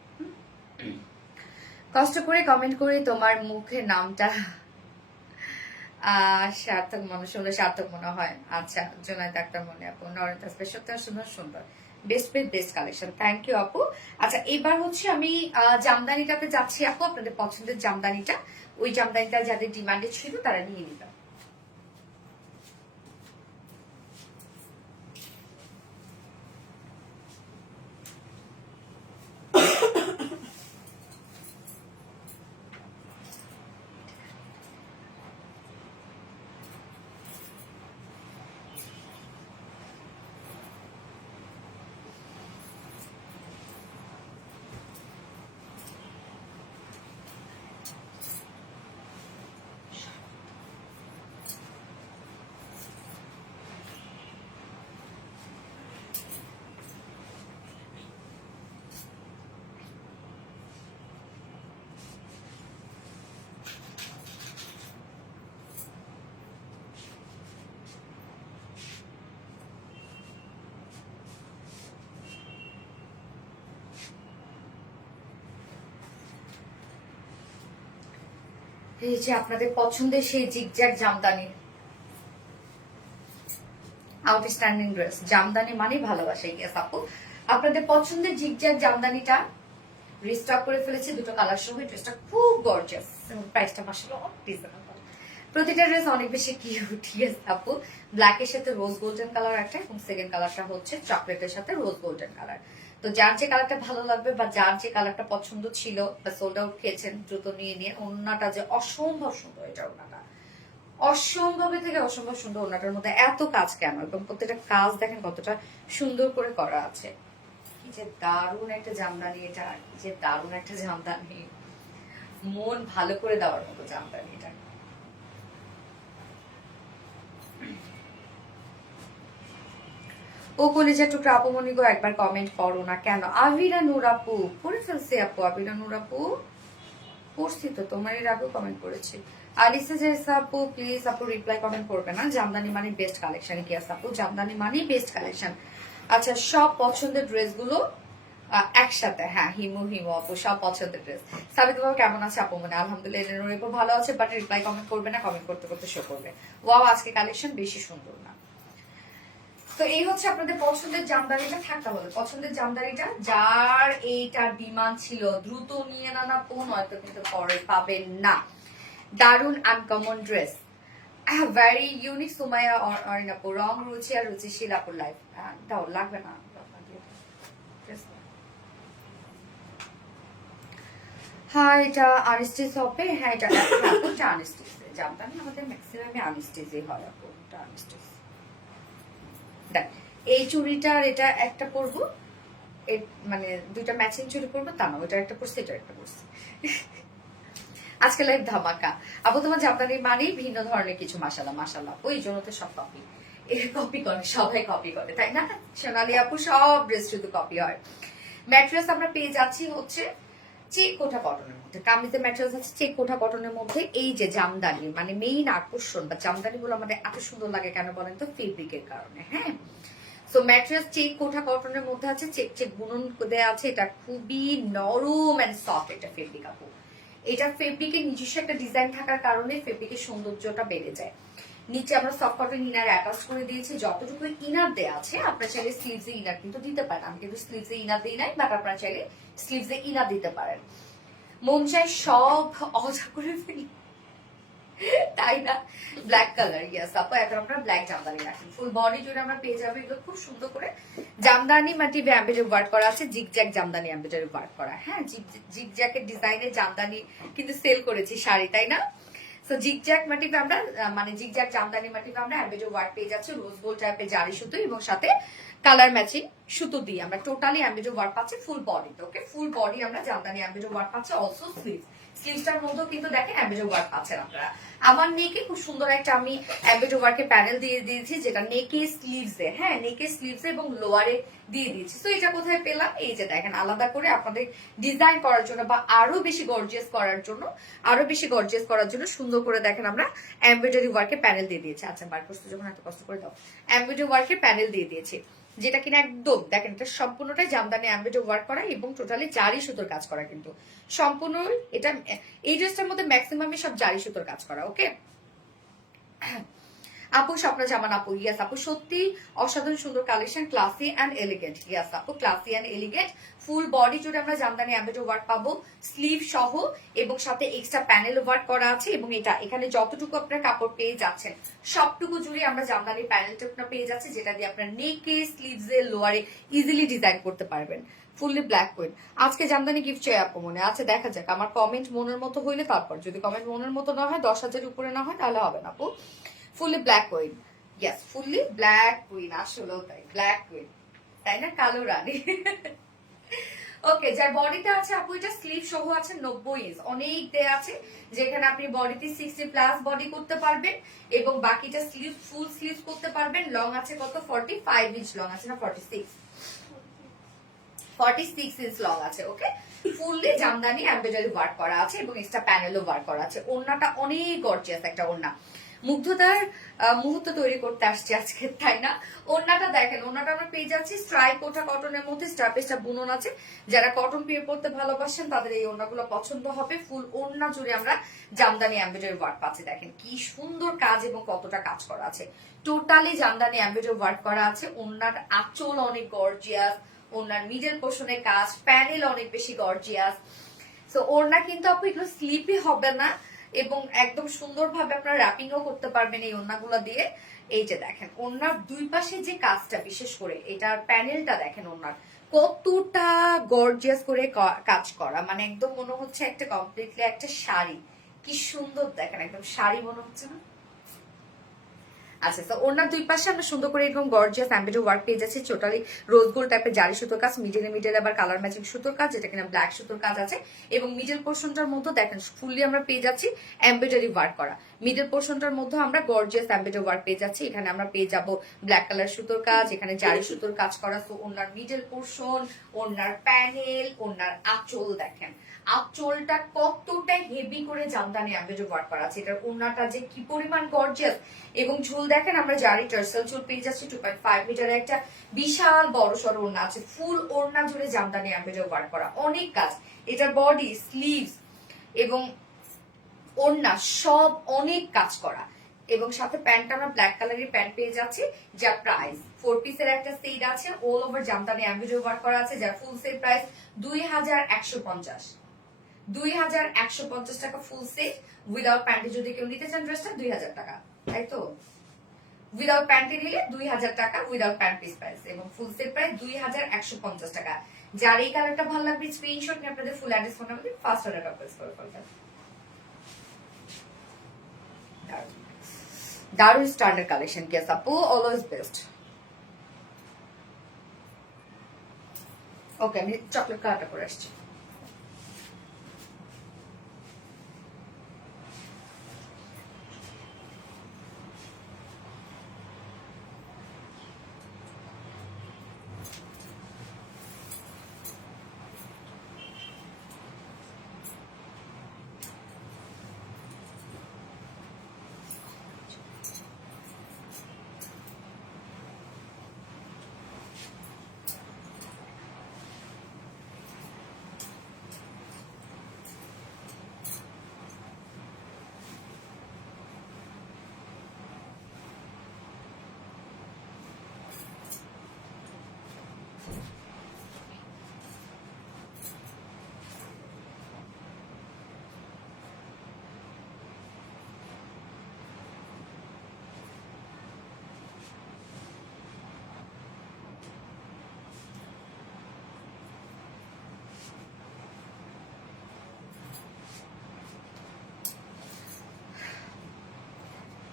কষ্ট করে কমেন্ট করে তোমার মুখে নামটা সার্থক মনে শুনলে সার্থক মনে হয়। আচ্ছা, জোনায়েদ আক্তার মনে আপু, নরেন্দ্র সত্যি সুন্দর সুন্দর, বেস্ট কালেকশন, থ্যাংক ইউ আপু। আচ্ছা, এবার হচ্ছে আমি জামদানিটাতে যাচ্ছি আপু, আপনাদের পছন্দের জামদানিটা, ওই জামদানিটা যাদের ডিমান্ডে ছিল তারা নিয়ে নিবেন। এই যে আপনাদের পছন্দের সেই zigzag Jamdani, outstanding dress, Jamdani মানে ভালোবাসা। ইয়েস আপু, আপনাদের পছন্দের জিগজ্যাগ জামদানিটা রিস্টক করে ফেলেছি দুটো কালার সহ। ড্রেসটা খুব গর্জিয়াস এবং প্রাইসটা মাশাআল্লাহ অনেক রিজনেবল। প্রতিটা ড্রেস অনেক বেশি কিউট। ইয়েস আপু, ব্ল্যাকের সাথে রোজ গোল্ডেন কালার একটা, এবং সেকেন্ড কালারটা হচ্ছে চকলেটের সাথে রোজ গোল্ডেন কালার। তো যার যে কালারটা ভালো লাগবে বা যার যে কালারটা পছন্দ ছিল বা সোল্ড আউট খেয়েছেন, দ্রুত নিয়ে ওন্নাটা যে অসম্ভব সুন্দর, এটা ওন্নাটা অসম্ভবের থেকে অসম্ভব সুন্দর। ওন্নাটার মধ্যে এত কাজ কেন, এবং প্রত্যেকটা কাজ দেখেন কতটা সুন্দর করে করা আছে। কি যে দারুণ একটা জামদানি এটা, কি যে দারুণ একটা জামদানি, মন ভালো করে দেওয়ার মতো জামদানি এটা। ও কলেজের টুকরা আপুমনি গো, একবার কমেন্ট করো না কেন? আবিরা নূর আপু পড়ে ফেলছে আপু, আবিরা নূর আপু পড়ছি তো, তোমার এর আগেও কমেন্ট করেছি। আলিসা জেসা আপু প্লিজ আপু রিপ্লাই কমেন্ট করবে না। জামদানি মানে বেস্ট কালেকশন, কি আছে আপু? জামদানি মানে বেস্ট কালেকশন। আচ্ছা, সব পছন্দের ড্রেসগুলো একসাথে, হ্যাঁ হিমু আপু সব পছন্দের ড্রেস। সাবিত বাবু কেমন আছে আপু? মানে আলহামদুলিল্লাহ ভালো আছে, বাট রিপ্লাই কমেন্ট করবে না, কমেন্ট করতে করতে শো করবে। ওয়াও, আজকে কালেকশন বেশি সুন্দর না। তো এই হচ্ছে আপনাদের পছন্দের জামদানিটা। থাকতে হবে পছন্দের জামদানিটা, যার এইটা ডিমান্ড ছিল দ্রুত নিয়ে না পো, নয়তো কিন্তু পরে পাবেন না। দারুন uncommon dress, very unique. Sumaiya অরিনাপু, রং রুচি আর রুচিশীল আপুর লাইফ দাও, লাগবে না। হ্যাঁ, এটা আনস্টিচ হবে। হ্যাঁ, এটা আনস্টিচ জামদানি, আমাদের ম্যাক্সিমামে আনস্টিচই হয় আপু, এটা আনস্টিচ। দেখ, এই চুড়িটার এটা একটা পরবো, মানে দুইটা ম্যাচিং চুড়ি পরবো তা না, ওইটা একটা পরছি, এটা একটা পরছি। আজকে লাইভ ধামাকা আপু, তোমার জামদানি মানেই ভিন্ন ধরনের কিছু। মাশাল্লাহ ওই জন্য তো সব কপি, কপি করে, সবাই কপি করে, তাই না? সোনালী আপু সব ড্রেস শুধু কপি হয়। ম্যাট্রেস আমরা পেয়ে যাচ্ছি হচ্ছে চেক কোটা কটনের মধ্যে, কামিজের ম্যাটেরিয়ালস আছে চেক কোটা কটনের মধ্যে। এই যে জামদানি মানে মেইন আকর্ষণ, বা জামদানি গুলো আমাদের এত সুন্দর লাগে কেন বলেন তো? ফেব্রিকের কারণে। হ্যাঁ, সো ম্যাটেরিয়ালস চেক কোটা কটনের মধ্যে আছে, চেক বুনন দেওয়া আছে। এটা খুবই নরম এন্ড সফট একটা ফেব্রিক আপু। এটা ফেব্রিকের নিজস্ব একটা ডিজাইন থাকার কারণে ফেব্রিকের সৌন্দর্যটা বেড়ে যায়। নিচে আমরা সফট কটন ইনার অ্যাটাচ করে দিয়েছি। যতটুকু ইনার দেওয়া আছে, আপনারা চাইলে স্লিভস এ ইনার কিন্তু দিতে পারেন। আমি কিন্তু স্লিভস এ ইনার দিই নাই, বাট আপনারা চাইলে স্লিভস এ ইনার দিতে পারেন। মন চাই সব অজা করে ফেলি, তাই না? ব্ল্যাক কালার, ইয়েস আপু, এখন আপনারা ব্ল্যাক জামদানি রাখেন। ফুল বডি জুড়ে আমরা পেয়ে যাবো এগুলো খুব সুন্দর করে জামদানি মাটি এমব্রয়ডারি ওয়ার্ক করা আছে, জিগজ্যাগ জামদানি এমব্রয়ডারি ওয়ার্ক করা। হ্যাঁ, জিগজ্যাগের ডিজাইনের জামদানি কিন্তু সেল করেছি শাড়ি, তাই না? সো জিগজ্যাগ মাটিতে আমরা মানে জিগজ্যাগ জামদানি মাটিতে আমরা এমব্রয়ডারি ওয়ার্ক পেয়ে যাচ্ছি, রোজ গোল্ড টাইপের জারি সুতো এবং সাথে কালার ম্যাচিং সুতো দিয়ে আমরা টোটালি এমব্রয়ডারি ওয়ার্ক পাচ্ছি ফুল বডিতে। ওকে, ফুল বডি আমরা জামদানি এমব্রয়ডারি ওয়ার্ক পাচ্ছি। অলসো স্লিভস, স্লিভসটার মধ্যেও কিন্তু দেখেন এমব্রয়ডারি ওয়ার্ক পাচ্ছেন আপনারা। আমার নেকে খুব সুন্দর একটা আমি এমব্রয়ডারি ওয়ার্কের প্যানেল দিয়ে দিয়েছি, যেটা নেকে স্লিভসে, হ্যাঁ নেকে স্লিভসে এবং লোয়ারে দিয়ে দিয়েছি। তো এটা কোথায় পেলাম, এই যে দেখেন আলাদা করে আপনাদের ডিজাইন করার জন্য বা আরো বেশি গর্জিয়াস করার জন্য, সুন্দর করে দেখেন আমরা এমব্রয়ডারি ওয়ার্কের প্যানেল দিয়ে দিয়েছি। আচ্ছা বার করতে যখন এত কষ্ট করে দাও, এমব্রয়ডারি ওয়ার্কের প্যানেল দিয়ে দিয়েছি, যেটা কিনা একদম দেখেন এটা সম্পূর্ণটাই জামদানি এমব্রয়ডারি ওয়ার্ক করা এবং টোটালি জারি সুতোর কাজ করা, কিন্তু সম্পূর্ণ এটা এই ড্রেসটার মধ্যে ম্যাক্সিমামই সব জারি সুতোর কাজ করা। ওকে আপু, স্বপ্ন জামান আপু, ইয়াস আপু, সত্যি অসাধারণ সুন্দর কালেকশন, ক্লাসি অ্যান্ড এলিগেন্ট। ইয়াস আপু, classy and elegant, full body জুড়ে আমরা জামদানি এমব্রয়ডারি ওয়ার্ক পাবো, স্লিভ সহ এবং সাথে এক্সট্রা প্যানেল ওয়ার্ক করা আছে। এবং এটা এখানে যতটুকু আপনার কাপড় পেয়ে যাচ্ছেন সবটুকু জুড়ে আমরা জামদানি প্যানেলটা আপনার পেয়ে যাচ্ছে, যেটা দিয়ে আপনার নেকে স্লিভসে লোয়ারে ইজিলি ডিজাইন করতে পারবেন। ফুললি ব্ল্যাক কুইন, আজকে জামদানি গিফট চাই আপু মনে আছে, দেখা যাক আমার কমেন্ট মনের মতো হইলে তারপর, যদি কমেন্ট মনের মতো না হয় 10,000 উপরে না হয় তাহলে হবে না আপু। Fully black queen, yes fully black queen, আসলেও তাই ব্ল্যাক কুইন, তাই না, কালো রানী। ওকে, যার বডিতে আছে আপু এটা স্লিভ সহ আছে 90 ইঞ্চ, অনেক দেয়া আছে, যেখানে আপনি বডিতে 60 প্লাস বডি করতে পারবেন এবং বাকিটা স্লিভ ফুল স্লিভ করতে পারবেন। লং আছে কত, 45 ইঞ্চ লং আছে না 46 ইঞ্চ লং আছে। ওকে, ফুললি জামদানি এমব্রয়ডারি ওয়ার্ক করা আছে এবং এক্সট্রা প্যানেলও ওয়ার্ক করা আছে। ওড়নাটা অনেক গর্জিয়াস একটা ওড়না, মুগ্ধতার মুহূর্ত তৈরি করতে আসছে আজকে, তাই না। ওড়নাটা দেখেন, ওড়নাটা আমরা পেয়ে যাচ্ছি স্ট্রাইপ কোটা কটনের মধ্যে, স্টাপেসটা বুনন আছে। যারা কটন পেয়ে পড়তে ভালোবাসেন তাদের এই ওড়নাগুলো পছন্দ হবে। ফুল ওড়না জুড়ে আমরা জামদানি এমব্রয়ডারি ওয়ার্ক পাচ্ছি, দেখেন কি সুন্দর কাজ এবং কতটা কাজ করা আছে। টোটালি জামদানি এমব্রয়ডারি ওয়ার্ক করা আছে। ওড়নার আঁচল অনেক গর্জিয়াস, ওড়নার মিডল পোর্শনে কাজ, প্যানেল অনেক বেশি গর্জিয়াস। সো ওড়না কিন্তু আপু এগুলো স্লিপই হবে না এবং একদম সুন্দরভাবে আপনারা র্যাপিংও করতে পারবেন এই ওড়নাগুলো দিয়ে। এই যে দেখেন ওড়নার দুই পাশে যে কাজটা, বিশেষ করে এটার প্যানেলটা দেখেন ওড়নার কতটা গর্জিয়াস করে কাজ করা, মানে একদম মনে হচ্ছে একটা কমপ্লিটলি একটা শাড়ি। কি সুন্দর দেখেন, একদম শাড়ি মনে হচ্ছে না। আচ্ছা, তো ওনার দুই পাশে আমরা সুন্দর করে এরকম গর্জিয়াস এমব্রয়ডারি ওয়ার্ক পেয়ে যাচ্ছি, টোটালি রোজ গোল্ড টাইপের জারি সুতোর কাজ, মিডলে আবার কালার ম্যাচিং সুতোর কাজ, যেটা কিনা ব্ল্যাক সুতোর কাজ আছে। এবং মিডল পোর্শনটার মধ্যে দেখেন ফুললি আমরা পেয়ে যাচ্ছি এমব্রয়ডারি ওয়ার্ক করা। মিডল পোর্শনটার মধ্যে আমরা গর্জিয়াস এমব্রয়ডারি ওয়ার্ক পেয়ে যাচ্ছি। এখানে আমরা পেয়ে যাব ব্ল্যাক কালার সুতোর কাজ, এখানে জারি সুতোর কাজ করা। তো ওনার মিডল পোর্শন, ওনার প্যানেল, ওনার আঁচল দেখেন, আঁচলটা কতটা হেভি করে জামদানি এমব্রয়ডারি ওয়ার্ক করা আছে। এটার ওড়নাটা যে কি পরিমাণ গর্জিয়াস এবং ঝুল দেখেন আমরা জারি টার্সেল ঝুল পেয়ে যাচ্ছি। 2.5 মিটারের একটা বিশাল বড় সড় ওড়না আছে, ফুল ওড়না জুড়ে জামদানি এমব্রয়ডারি ওয়ার্ক করা, অনেক কাজ। এটার বডি, স্লিভস এবং ওড়না সব অনেক কাজ করা। এবং সাথে প্যান্টটা আমরা ব্ল্যাক কালারের প্যান্ট পেয়ে যাচ্ছি, যার প্রাইস 4 পিসের একটা সেট আছে, all over Jamdani embroidery work করা আছে, যার ফুল সেট প্রাইস 2150, 2150 টাকা ফুল সেট। উইদাউট প্যান্টে যদি কেউ নিতে চান ড্রেসটা 2000 টাকা, তাই তো। উইদাউট প্যান্টে নিলে 2000 টাকা, উইদাউট প্যান্ট পিস প্রাইস, এবং ফুল সেট প্রাইস 2150 টাকা। যার এই কালারটা ভালো লাগবে স্ক্রিনশট নিয়ে আপনাদের full address phone number first order place করে ফেলবেন। দারুন স্ট্যান্ডার্ড কালেকশন, কেস আপু অলওয়েজ বেস্ট। ওকে, আমি চকলেট কালারটা করে আসছি।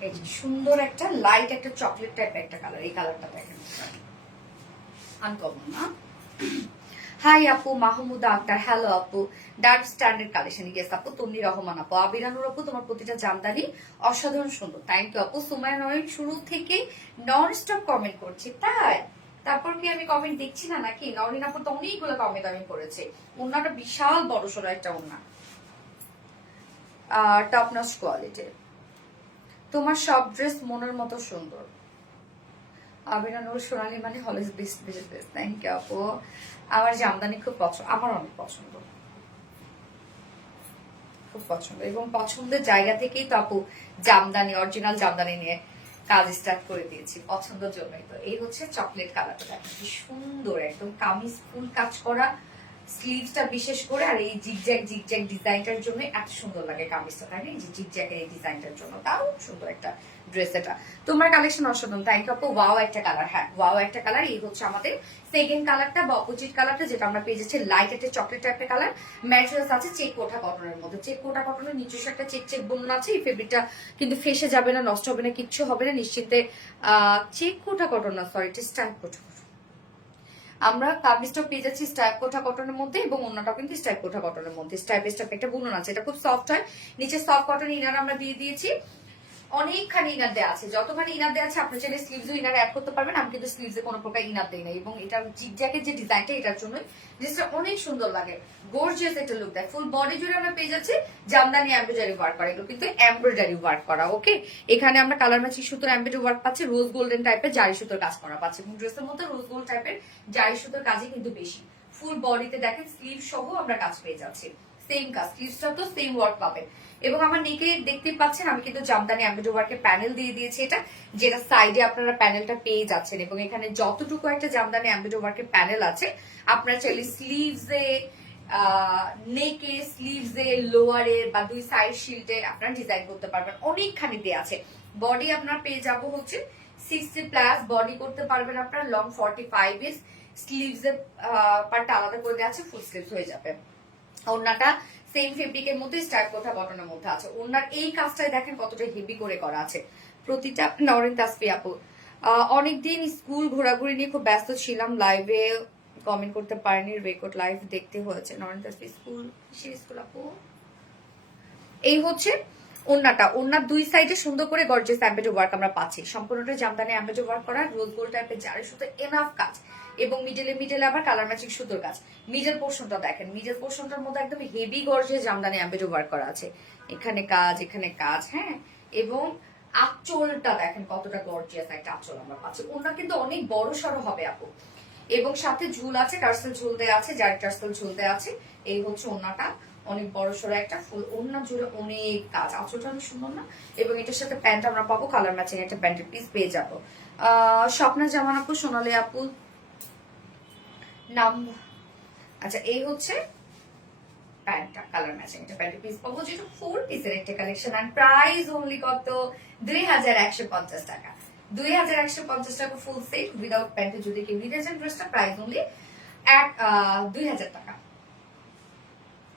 এই যে সুন্দর একটা লাইট একটা চকলেট টাইপের একটা কালার, এই কালারটা দেখেন আনকমন না। হাই আপু, মাহমুদা আক্তার, হ্যালো আপু। ডার্ক স্ট্যান্ডার্ড কালেকশন, ইয়েস আপু। তন্নি রহমান আপু, আবিরানুর আপু, তোমার প্রতিটা জামদানি অসাধারণ সুন্দর, থ্যাংক ইউ আপু। সুমায়া নয়ন শুরু থেকে নন স্টপ কমেন্ট করছি, তাই তারপর কি আমি কমেন্ট দেখছি না নাকি? নরিন আপু তো অনেকগুলো কমেন্ট আমি করেছি। ওনাটা বিশাল বড় সড়ো একটা ওনা, টপ নচ কোয়ালিটি। তোমার সব ড্রেস মনের মতো সুন্দর। আবিরানুর সোনালি মানে always best best best, thank you আপু। আমার জামদানি খুব পছন্দ, আমার অনেক পছন্দ, খুব পছন্দ, এবং পছন্দের জায়গা থেকেই তো আপু জামদানি, অরিজিনাল জামদানি নিয়ে কাজ স্টার্ট করে দিয়েছি, পছন্দের জন্যই তো। এই হচ্ছে চকলেট কালারটা, দেখেন কি সুন্দর, একদম কামিজ ফুল কাজ করা, স্লিভসটা বিশেষ করে, আর এই জিগজ্যাগ জিগজ্যাগ ডিজাইনটার জন্য এত সুন্দর লাগে কামিজটা, তাই না? এই যে জিগজ্যাগের এই ডিজাইনটার জন্য তাও সুন্দর একটা ড্রেস এটা। তোমার কালেকশন অসাধারণ, থ্যাংক ইউ আপু। ওয়াও একটা কালার, হ্যাঁ ওয়াও একটা কালার। এই হচ্ছে আমাদের সেকেন্ড কালারটা বা অপোজিট কালারটা, যেটা আমরা পেয়ে যাচ্ছি লাইট একটা চকলেট টাইপের কালার। ম্যাটেরিয়ালস আছে চেক কোটা কটনের মধ্যে, চেক কোটা কটনের নিজস্ব একটা চেক চেক বোনানো আছে। এই ফেব্রিকটা কিন্তু ফেসে যাবে না, নষ্ট হবে না, কিচ্ছু হবে না নিশ্চিন্তে। চেক কোটা কটন না, সরি, এটা স্ট্যাম্প কোটা। আমরা কামিজটাও পেয়ে যাচ্ছি স্ট্রাইপ কোঠা কটনের মধ্যে, এবং অন্যটাও কিন্তু স্ট্রাইপ কোঠা কটনের মধ্যে। স্ট্রাইপ স্ট্রাইপ একটা বুনন আছে, এটা খুব সফট হয়। নিচে সফট কটন ইনার আমরা দিয়ে দিয়েছি, অনেকখানি ইনার দেওয়া আছে। যতখানি ইনার দেওয়া আছে আপনি চাইলে স্লিভসও ইনার অ্যাড করতে পারবেন। আমি কিন্তু স্লিভসে কোনো প্রকার ইনার দেই না, এবং এটার জিগজ্যাগের যে ডিজাইনটা, এটার জন্য জিনিসটা অনেক সুন্দর লাগে, গর্জিয়াস একটা লুক দেয়। ফুল বডি জুড়ে আমরা পেয়ে যাচ্ছি জামদানি এমব্রয়ডারি ওয়ার্ক করা, এগুলো কিন্তু এমব্রয়ডারি ওয়ার্ক করা। ওকে, এখানে আমরা কালার ম্যাচিং সুতোর এমব্রয়ডারি ওয়ার্ক পাচ্ছি, রোজ গোল্ডেন টাইপের জারি সুতোর কাজ করা পাচ্ছি, এবং ড্রেসের মধ্যে রোজ গোল্ড টাইপের জারি সুতোর কাজই কিন্তু বেশি। ফুল বডিতে দেখেন স্লিভ সহ আমরা কাজ পেয়ে যাচ্ছি, সেম কাজ, স্লিভসটা তো সেম ওয়ার্ক পাবেন। এবং আমার নেকে দেখতে পাচ্ছেন আমি কিন্তু জামদানি এমব্রয়ডারি ওয়ার্কের প্যানেল দিয়ে দিয়েছি, এটা যেটা সাইডে আপনারা প্যানেলটা পেয়ে যাচ্ছেন, এবং এখানে যতটুকু একটা জামদানি এমব্রয়ডারি ওয়ার্কের প্যানেল আছে, আপনারা চাইলে স্লিভসে, নেকে, স্লিভসে, লোয়ারে বা দুই সাইড শিল্ডে আপনারা ডিজাইন করতে পারবেন, অনেকখানি দেয়া আছে। বডি আপনারা পেয়ে যাবো হচ্ছে 60+ বডি করতে পারবেন আপনারা, লং 45 ইঞ্চ, স্লিভসের পার্টটা আলাদা করে দেওয়া আছে, ফুল স্লিভস হয়ে যাবে। ওড়নাটা সেম ফেব্রিকের মধ্যে স্টাইল কোঠা কটনের মধ্যে আছে। ওড়নার এই কাজটাই দেখেন কতটা হেভি করে করা আছে প্রতিটা। নরেন তাসফি আপু, অনেকদিন স্কুল ঘোরাঘুরি নিয়ে খুব ব্যস্ত ছিলাম, লাইভে কমেন্ট করতে পারিনি, রেকর্ড লাইভ দেখতে হয়েছে। নরেন তাসফি স্কুল, স্কুল আপু। এই হচ্ছে ওড়নাটা, ওড়নার দুই সাইডে সুন্দর করে গর্জিয়াস এমব্রয়ডারি ওয়ার্ক আমরা পাচ্ছি, সম্পূর্ণটা জামদানি এমব্রয়ডারি ওয়ার্ক করা, রোজ গোল্ড টাইপের জারি সুতো এনাফ কাজ, এবং মিডলে আবার কালার ম্যাচিং সুতোর কাজ। মিডল পোর্শনটা দেখেন, মিডল পোর্শনটার মধ্যে একদম heavy gorgeous Jamdani embroidery work করা আছে, এখানে কাজ, এখানে কাজ, হ্যাঁ। এবং আঁচলটা দেখেন কতটা গর্জিয়াস একটা আঁচল আমরা পাচ্ছি। ওড়না কিন্তু অনেক বড় সড়ো হবে আপু, এবং সাথে ঝুল আছে, টার্সেল ঝুল দেওয়া আছে, জারি টার্সেল ঝুল দেওয়া আছে। এই হচ্ছে ওড়নাটা, অনেক বড় সড়ো একটা ফুল ওড়না জুড়ে অনেক কাজ, আঁচলটা অনেক সুন্দর না? এবং এটার সাথে প্যান্ট আমরা পাবো কালার ম্যাচিং একটা প্যান্টের পিস পেয়ে যাবো। স্বপ্না জামান আপু, সোনালী আপু নাম। আচ্ছা, এই হচ্ছে প্যান্টটা, কালার ম্যাচিং একটা প্যান্টের পিস পাবো, যেটা 4 পিসের একটা কালেকশন, আর প্রাইস অনলি কত? 2150 টাকা। 2150 টাকা ফুল সেট উইদাউট প্যান্টে যদি কেউ নিতে চান ড্রেসটা, প্রাইস অনলি 2000 টাকা।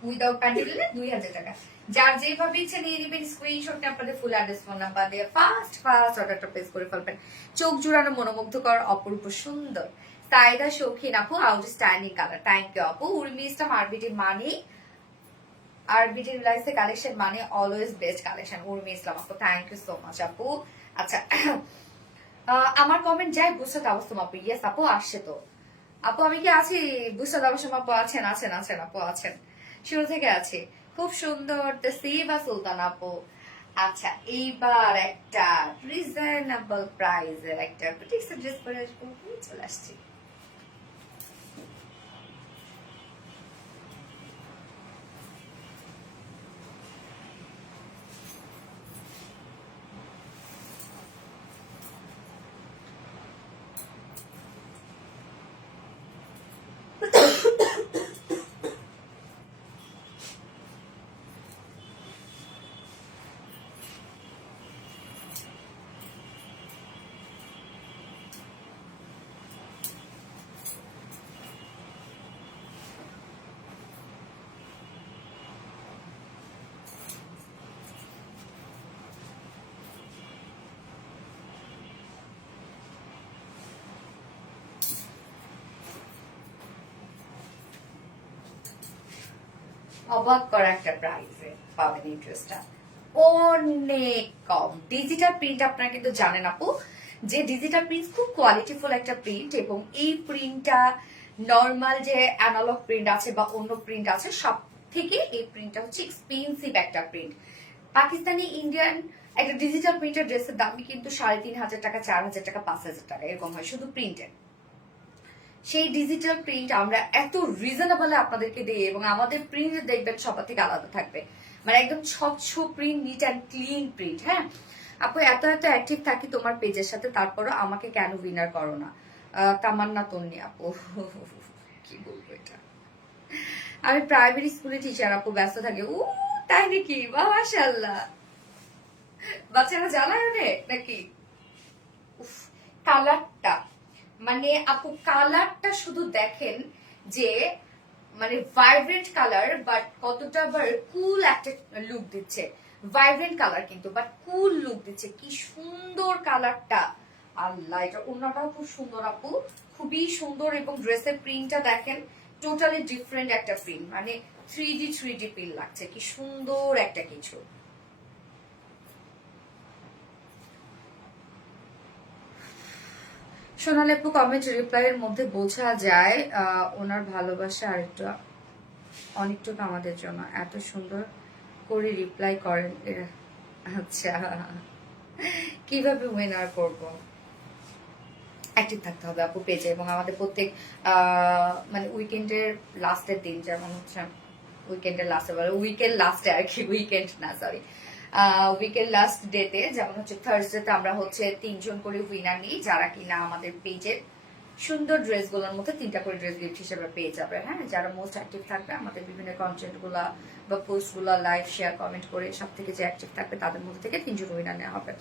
উইদাউট প্যান্টে নিলে 2000 টাকা। যার যেভাবে ইচ্ছে নিয়ে নেবেন, স্ক্রিনশটে আপনাদের ফুল অ্যাড্রেস ফোন নাম্বার দিয়ে ফাস্ট অর্ডারটা প্লেস করে ফেলবেন। চোখ জুড়ানো, মনোমুগ্ধকর, অপরূপ সুন্দর। সাইদা শৌখিন আপু, আউটস্ট্যান্ডিং কালার, থ্যাংক ইউ আপু। উর্মি ইসলাম, আরবিটির মানে, আরবিটি রিলাইসের কালেকশন মানে অলওয়েজ বেস্ট কালেকশন। উর্মি ইসলাম আপু, থ্যাংক ইউ সো মাচ আপু। আচ্ছা, আমার কমেন্ট যায় বুসরাত আবাসম আপু, ইয়েস আপু আসছে তো। আপু আমি কি আছি? বুসরাত আবাসম আপু আছেন? আছেন আছেন আপু আছেন, শুরু থেকে আছি। খুব সুন্দর তসিবা সুলতান আপু। আচ্ছা, এইবার একটা রিজনেবল প্রাইসের একটা বুটিক ড্রেস পরে আসবো, চলে আসছি। অবাক করা একটা প্রাইসে পাবেন এই ড্রেসটা, অনেক কম। ডিজিটাল প্রিন্ট আপনারা কিন্তু জানেন আপু যে ডিজিটাল প্রিন্ট খুব কোয়ালিটিফুল একটা প্রিন্ট, এবং এই প্রিন্টটা নর্মাল যে অ্যানালগ প্রিন্ট আছে বা অন্য প্রিন্ট আছে সব থেকে এই প্রিন্টটা হচ্ছে এক্সপেন্সিভ একটা প্রিন্ট। পাকিস্তানি ইন্ডিয়ান একটা ডিজিটাল প্রিন্টের ড্রেসের দামই কিন্তু 3,500 টাকা, 4,000 টাকা, 5,000 টাকা এরকম হয় শুধু প্রিন্টের। সেই ডিজিটাল প্রিন্ট আমরা এত রিজনেবলে আপনাদেরকে দিই, এবং আমাদের প্রিন্ট দেখবেন সবার থেকে আলাদা থাকবে, মানে একদম স্বচ্ছ print, neat and clean print. হ্যাঁ আপু, এত এত অ্যাক্টিভ থাকি তোমার পেজের সাথে, তারপরও আমাকে কেন উইনার করো না? তামান্না তন্নি আপু, কি বলবো এটা, আমি প্রাইমারি স্কুলে টিচার আপু, ব্যস্ত থাকি। ও তাই নাকি? মাশাআল্লাহ, বাচ্চারা জানায় অনেক নাকি? উফ, কালারটা মানে আপু, কালারটা শুধু দেখেন যে মানে ভাইব্রেন্ট কালার, বাট কতটা কুল একটা লুক দিচ্ছে। ভাইব্রেন্ট কালার কিন্তু বাট কুল লুক দিচ্ছে, কি সুন্দর কালারটা। আল্লাহ, এটা ওড়নাটাও খুব সুন্দর আপু, খুবই সুন্দর, এবং ড্রেসের প্রিন্টটা দেখেন টোটালি ডিফারেন্ট একটা প্রিন্ট, মানে 3D প্রিন্ট লাগছে, কি সুন্দর একটা কিছু। সোনালি আপু কমেন্ট রিপ্লাই এর মধ্যে বোঝা যায় ওনার ভালোবাসা আরেকটু অনেকটুকু আমাদের জন্য, এত সুন্দর করে রিপ্লাই করেন এরা। আচ্ছা, কিভাবে উইনার করব? অ্যাক্টিভ থাকতে হবে আপু পেজে, এবং আমাদের প্রত্যেক মানে উইকেন্ডের লাস্টের দিন, যেমন হচ্ছে উইকেন্ডের লাস্টে বলে উইকেন্ড লাস্টে আর কি, উইকেন্ড না সরি, উইকেন্ড লাস্ট ডেতে, যেমন হচ্ছে থার্সডেতে আমরা হচ্ছে 3 জন করে উইনার নিই, যারা কিনা আমাদের পেজের সুন্দর ড্রেসগুলোর মধ্যে 3টা করে ড্রেস গিফট হিসেবে পেয়ে যাবে। হ্যাঁ, যারা মোস্ট অ্যাক্টিভ থাকবে আমাদের বিভিন্ন কন্টেন্ট গুলা বা পোস্ট গুলা লাইক শেয়ার কমেন্ট করে সব থেকে যে অ্যাক্টিভ থাকবে তাদের মধ্যে থেকে 3 জন উইনার নেওয়া হবে।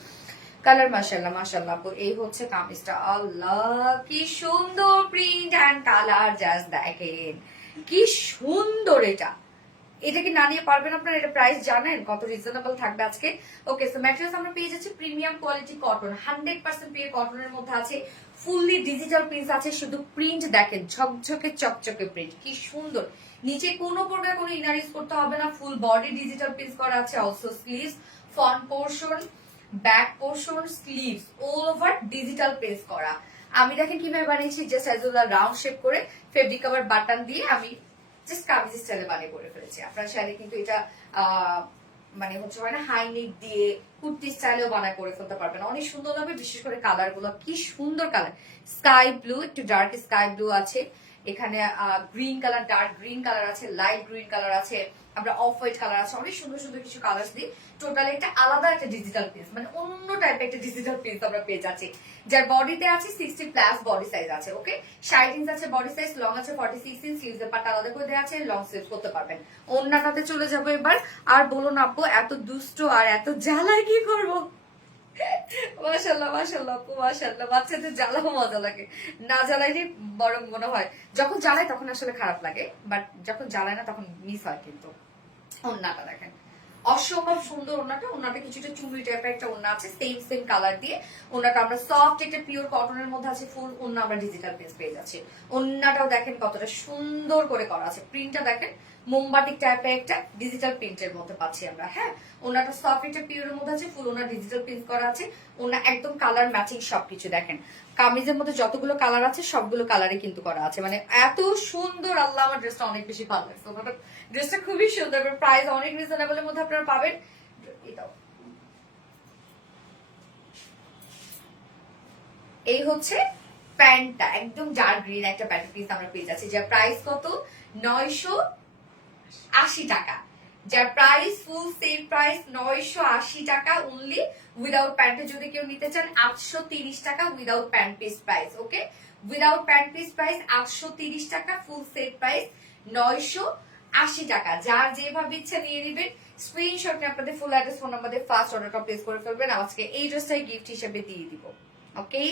কালার মাশাআল্লাহ মাশাআল্লাহ আপু, এই হচ্ছে কামিজটা। আল্লাহ, কি সুন্দর প্রিন্ট এন্ড কালার, জাস্ট দেখেন কি সুন্দর এটা। এটা কি না নিয়ে পারবেন আপনারা? এটা প্রাইস জানেন কত রিজনেবল থাকবে আজকে? ওকে, সো ম্যাটেরিয়ালস আমরা পেয়ে যাচ্ছি প্রিমিয়াম কোয়ালিটি কটন, 100% পিওর কটনের মধ্যে আছে, ফুললি ডিজিটাল প্রিন্ট আছে, শুধু প্রিন্ট দেখেন ঝকঝকে চকচকে প্রিন্ট, কি সুন্দর। নিচে কোনো প্রকার কোনো ইনার ইউজ করতে হবে না, ফুল বডি ডিজিটাল প্রিন্ট করা আছে, also sleeves, front portion, back portion, sleeves all over digital print করা। আমি দেখেন কিভাবে বানিয়েছি, জাস্ট অ্যাজুলা রাউন্ড শেপ করে ফেব্রিক কভার বাটন দিয়ে আমি জাস্ট কামিজ স্টাইলে বানিয়ে করে ফেলেছি। আপনারা চাইলে কিন্তু এটা মানে হচ্ছে হয় না হাই নেক দিয়ে কুর্তি স্টাইলেও বানায় করে ফেলতে পারবেন, অনেক সুন্দর লাগবে। বিশেষ করে কালার গুলো কি সুন্দর কালার, স্কাই ব্লু, একটু ডার্ক স্কাই ব্লু আছে এখানে, green colour, dark green colour আছে, লাইট গ্রিন কালার আছে, আমরা অফ হোয়াইট কালার আছে, অনেক সুন্দর সুন্দর কিছু কালার দিই। টোটালি একটা আলাদা একটা ডিজিটাল পিস, মানে অন্য টাইপের একটা ডিজিটাল পিস আমরা পেয়ে যাচ্ছি, যার বডিতে আছে 60+ বডি সাইজ আছে। ওকে, 60 ইঞ্চ আছে বডি সাইজ, লং আছে 46 ইঞ্চ, স্লিভস এর পাট আলাদা করে দেওয়া আছে, লং স্লিভ করতে পারবেন। অন্যটাতে চলে যাবো এবার। আর বলুন আপু, এত দুষ্ট আর এত জ্বালায় কি করবো? মাশাআল্লাহ মাশাআল্লাহ আপু মাশাআল্লাহ, বাচ্চাদের জ্বালাও মজা লাগে, না জ্বালাইলে বরং মনে হয়, যখন জ্বালায় তখন আসলে খারাপ লাগে, বাট যখন জ্বালায় না তখন মিস হয়। কিন্তু ওন্নাটা দেখেন অসম্ভব সুন্দর, ওন্নাটা কিছুটা চুড়ি টাইপের একটা ওন্না আছে, সেম কালার দিয়ে ওন্নাটা আমরা সফট একটা পিওর কটনের মধ্যে আছে, ফুল ওন্না আমরা ডিজিটাল প্রিন্ট পেয়ে যাচ্ছি। ওন্নাটাও দেখেন কতটা সুন্দর করে করা আছে, প্রিন্টটা দেখেন মোমবাটিক টাইপের একটা ডিজিটাল প্রিন্টের মধ্যে পাচ্ছি আমরা। হ্যাঁ, ওনাটা সফট একটা পিওরের মধ্যে আছে, ফুল ওনা ডিজিটাল প্রিন্ট করা আছে, ওনা একদম কালার ম্যাচিং সবকিছু দেখেন। কামিজের মধ্যে যতগুলো কালার আছে সবগুলো কালারে কিন্তু করা আছে, মানে এত সুন্দর। আল্লাহ, আমার ড্রেসটা অনেক বেশি ভালো লাগছে, ওনাটা ড্রেসটা খুবই সুন্দর, প্রাইস অনেক রিজনেবলের মধ্যে আপনারা পাবেন। এই হচ্ছে প্যান্টটা, একদম ডার্ক গ্রিন একটা প্যান্ট পিস আমরা পেয়ে যাচ্ছি, যার প্রাইস কত 980 টাকা, যার প্রাইস ফুল সেল প্রাইস 980 টাকা অনলি। উইদাউট প্যান্টে যদি কেউ নিতে চান 830 টাকা উইদাউট প্যান্ট পিস প্রাইস। ওকে, উইদাউট প্যান্ট পিস প্রাইস 830 টাকা, ফুল সেট প্রাইস 980 টাকা। যার যেভাবে ইচ্ছা নিয়ে নেবেন, স্ক্রিনশট নিয়ে আপনাদের ফুল অ্যাড্রেস ফোন নাম্বার দিয়ে ফার্স্ট অর্ডারটা প্লেস করে ফেলবেন, আজকে এই ড্রেসটাই গিফট হিসেবে দিয়ে দিব। ওকে,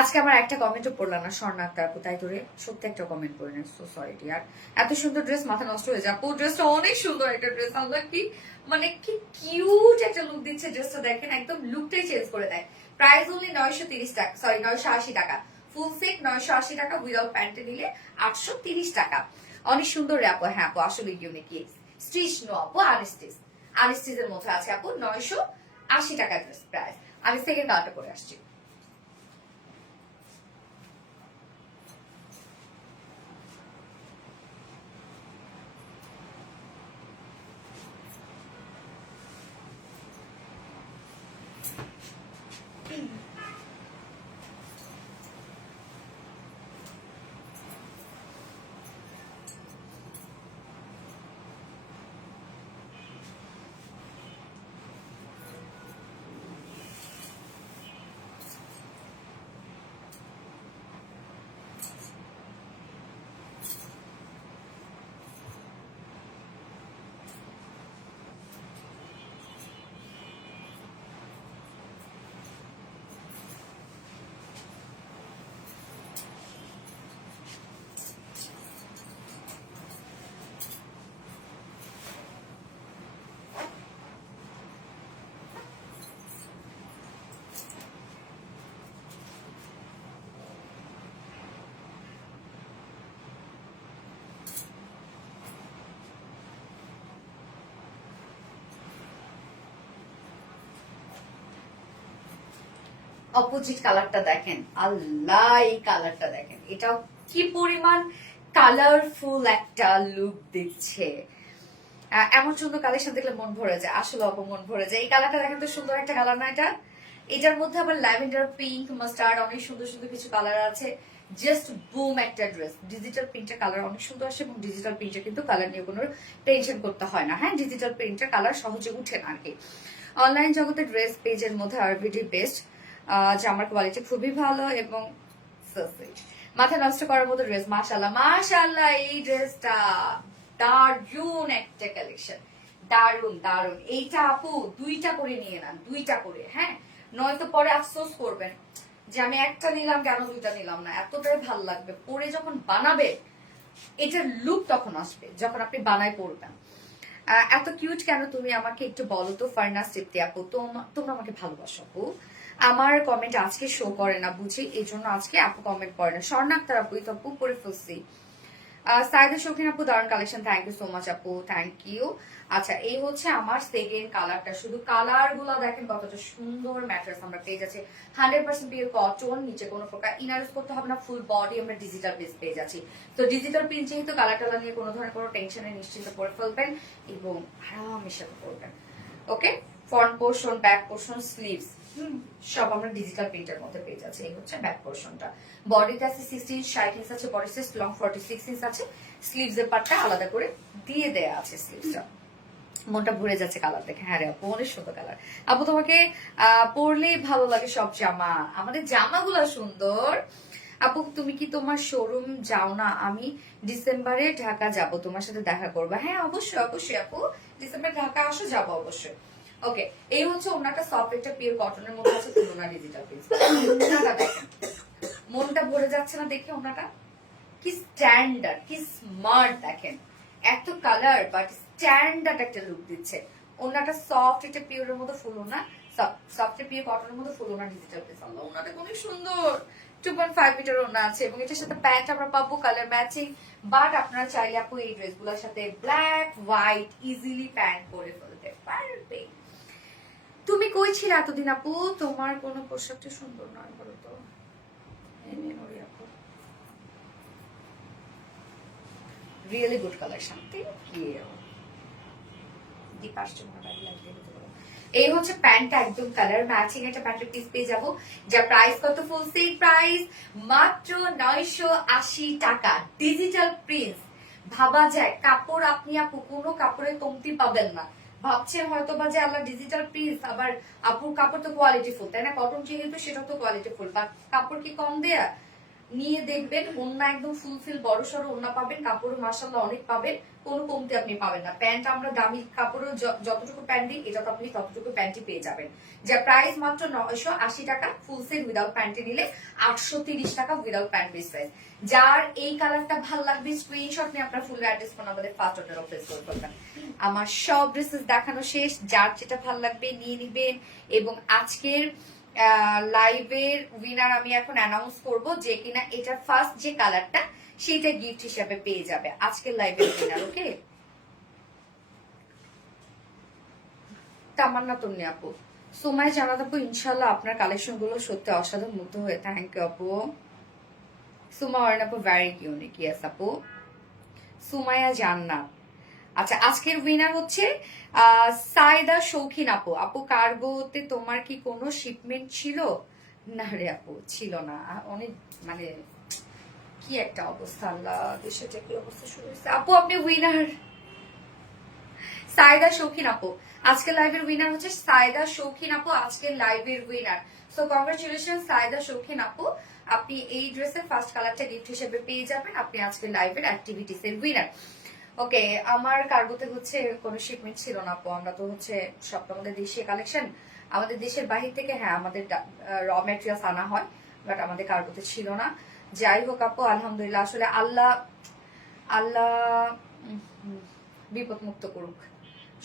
আজকে আমার একটা কমেন্টও পড়লাম না, স্বর্ণা আক্তার আপু, তাই ধরে সত্যি একটা কমেন্ট করে নেন, সো সরি ডিয়ার। এত সুন্দর ড্রেস, মাথা নষ্ট হয়ে যায় আপু, ড্রেসটা অনেক সুন্দর একটা ড্রেস, আল্লাহ কি মানে কি কিউট একটা লুক দিচ্ছে ড্রেসটা, দেখেন একদম লুকটাই চেঞ্জ করে দেয়। প্রাইস অনলি 930 টাকা, সরি 980 টাকা, ফুল সেট 980 টাকা, উইদাউট প্যান্টে নিলে 830 টাকা। অনেক সুন্দর রে আপু। হ্যাঁ আপু আসলে ইউনিক। স্টিচ নো আপু, আনস্টিচ। আনস্টিচের মধ্যে আছে আপু, 980 টাকা ড্রেস প্রাইস। আমি সেকেন্ড কালারটা করে আসছি। অপোজিট কালারটা দেখেন, আল্লাহ এই কালারটা দেখেন, এটা কি পরিমাণ কালারফুল একটা লুক দিচ্ছে। এমন সুন্দর কালেকশন দেখলে মন ভরে যায়, আসলে মন ভরে যায়। এই কালারটা দেখেন তো সুন্দর একটা কালার না এটা? এটার মধ্যে আবার ল্যাভেন্ডার, পিঙ্ক, মাস্টার্ড, অনেক সুন্দর সুন্দর কিছু কালার আছে। জাস্ট বুম একটা ড্রেস। ডিজিটাল প্রিন্টের কালার অনেক সুন্দর আসে এবং ডিজিটাল প্রিন্টের কিন্তু কালার নিয়ে কোনো টেনশন করতে হয় না। হ্যাঁ, ডিজিটাল প্রিন্টের কালার সহজে উঠে না আর কি। অনলাইন জগতে ড্রেস পেজের মধ্যে আরবিডি বেস্ট। জামার কোয়ালিটি খুবই ভালো এবং মাথা নষ্ট করার মতো ড্রেস। মাশাআল্লাহ মাশাআল্লাহ, এই ড্রেসটা দারুন একটা কালেকশন, দারুন দারুন। এইটা আপু দুইটা করে নিয়ে নেন, দুইটা করে। হ্যাঁ, নয়তো পরে আফসোস করবেন যে আমি একটা নিলাম কেন দুইটা নিলাম না। এতটাই ভাল লাগবে পরে যখন বানাবে, এটার লুক তখন আসবে যখন আপনি বানায় পড়বেন। এত কিউট কেন তুমি আমাকে একটু বলো তো ফারনাস সিপ্তি আপু। তোমরা আমাকে ভালোবাসো আপু। আমার কমেন্ট আজকে শো করে না বুঝি, এই জন্য আজকে আপু কমেন্ট করে না। স্বর্ণাক্তার আপু তো আপু করে ফেলছি। সাইদা শৌখিন আপু দারুন collection, thank you so much আপু, থ্যাংক ইউ। আচ্ছা, এই হচ্ছে আমার সেকেন্ড কালারটা। শুধু কালার গুলো দেখেন কতটা সুন্দর। ম্যাট্রেস আমরা পেয়ে যাচ্ছি 100% পিওর কটন, নিচে কোনো প্রকার ইনার ইউজ করতে হবে না, ফুল বডি আমরা ডিজিটাল বেস পেয়ে যাচ্ছি। তো ডিজিটাল প্রিন্ট যেহেতু কালার টালার নিয়ে কোনো ধরনের কোনো টেনশনে নিশ্চিন্ত করে ফেলবেন এবং আরামের সাথে করবেন। Okay, front portion, back portion, sleeves সব আমরা ডিজিটাল প্রিন্টের মধ্যে পেয়ে যাচ্ছি। এই হচ্ছে ব্যাক পোর্শনটা। বডিতে আছে 60 ইঞ্চ, 60 ইঞ্চ আছে বডি সাইজ, লং 46 ইঞ্চ আছে। স্লিভস এর পার্টটা আলাদা করে দিয়ে দেয়া আছে স্লিভসটা। মনটা ভরে যাচ্ছে কালার দেখে। হ্যাঁ রে আপু, অনেক সুন্দর কালার আপু। তোমাকে পরলেই ভালো লাগে সব জামা, আমাদের জামাগুলো সুন্দর। আপু তুমি কি তোমার শোরুম যাও না? আমি ডিসেম্বরে ঢাকা যাব, তোমার সাথে দেখা করবো। হ্যাঁ অবশ্যই অবশ্যই আপু, ডিসেম্বরে ঢাকা আসো, যাবো অবশ্যই। ওকে, এই হচ্ছে ওনাটা সফট একটা পিওর কটনের মধ্যে আছে, তুলনা ডিজিটাল পিস। ওনাটা দেখেন, মনটা ভরে যাচ্ছে না দেখে? ওনাটা কি স্ট্যান্ডার্ড, কি স্মার্ট দেখেন। এত কালার বাট স্ট্যান্ডার্ড একটা লুক দিচ্ছে। ওনাটা সফট একটা পিওরের মধ্যে ফুল ওনা, সফট পিওর কটনের মধ্যে ফুল ওনা ডিজিটাল পিস। আল্লাহ, ওনাটা খুবই সুন্দর। 2.5 মিটার ওনা আছে এবং এটার সাথে প্যান্ট আমরা পাবো কালার ম্যাচিং। বাট আপনারা চাইলে আপু এই ড্রেসগুলোর সাথে ব্ল্যাক হোয়াইট ইজিলি প্যান্ট পরে ফেলতে পারবে। তুমি কই ছিলে এতদিন আপু? তোমার কোন পোশাকটা সুন্দর নয় বলো তো? আপু really good collection, thank you. এই হচ্ছে প্যান্টটা, একদম কালার ম্যাচিং একটা প্যান্টের পিস পেয়ে যাবো। যা প্রাইস কত? ফুল সেট প্রাইস মাত্র 980 টাকা। ডিজিটাল প্রিন্ট, ভাবা যায় কাপড় আপনি আপু কোনো কাপড়ে কমতি পাবেন না। ভাবছেন হয়তো বা যে আল্লাহ ডিজিটাল প্রিন্ট, আবার আপুর কাপড় তো কোয়ালিটি ফুল, তাই না? কটন যেহেতু সেটা তো কোয়ালিটি ফুল, বা কাপড় কি কম দেয়া? নিয়ে দেখবেন ওন্না একদম ফুলফিল বড় সড়ো ওন্না পাবেন, কাপড়ও মাশাআল্লাহ অনেক পাবেন, কোনো কমতি আপনি পাবেন না। প্যান্ট আমরা দামি কাপড়ও যতটুকু প্যান্ট দিই, এটা তো আপনি ততটুকু প্যান্টই পেয়ে যাবেন। যা প্রাইস মাত্র 980 টাকা। ফুল সেট উইদাউট প্যান্টে নিলে 830 টাকা উইদাউট প্যান্ট বেস প্রাইস। যার এই কালারটা ভালো লাগবে স্ক্রিনশট নিয়ে আপনার ফুল অ্যাড্রেস ফোন আমাদের ফার্স্ট অর্ডার প্লেস করে ফেলবেন। আমার সব ড্রেসেস দেখানো শেষ, যার যেটা ভালো লাগবে নিয়ে নিবেন। এবং আজকের লাইভের উইনার আমি এখন অ্যানাউন্স করব, যে কিনা এটা ফার্স্ট যে কালারটা সেইটা গিফট হিসাবে পেয়ে যাবে আজকের লাইভের উইনার। ওকে, তামান্না তন্নি আপু, সুমাইয়া জানাত আপু, ইনশাল্লাহ আপনার কালেকশন গুলো সত্যি অসাধারণ, মুগ্ধ হয়ে। থ্যাংক ইউ আপু। সুমা অরেন আপু, ভ্যারি ইউনিক। ইয়েস আপু। সুমাইয়া জান্নাত। আচ্ছা, আজকের উইনার হচ্ছে সাইদা শৌখিন আপু। আপু, কার্গোতে তোমার কি কোনো শিপমেন্ট ছিল? না রে আপু, ছিল না। অনেক মানে কি একটা অবস্থা, আল্লাহ দেশে যে কি অবস্থা শুরু হয়েছে। আপু আপনি উইনার সাইদা শৌখিন আপু। আজকের লাইভের উইনার হচ্ছে সাইদা শৌখিন আপু, আজকের লাইভের উইনার। সো কংগ্রাচুলেশন সাইদা শৌখিন আপু, আপনি এই ড্রেসের ফার্স্ট কালারটা গিফট হিসেবে পেয়ে যাবেন। আপনি আজকের লাইভের অ্যাক্টিভিটিস এর উইনার। ওকে, আমার কার্গোতে হচ্ছে কোনো শিপমেন্ট ছিল না আপু। আমরা তো হচ্ছে সব তো আমাদের দেশীয় কালেকশন, আমাদের দেশের বাহির থেকে হ্যাঁ আমাদের র ম্যাটেরিয়ালস আনা হয়, বাট আমাদের কার্গোতে ছিল না। যাই হোক আপু, আলহামদুলিল্লাহ, আসলে আল্লাহ আল্লাহ বিপদ মুক্ত করুক,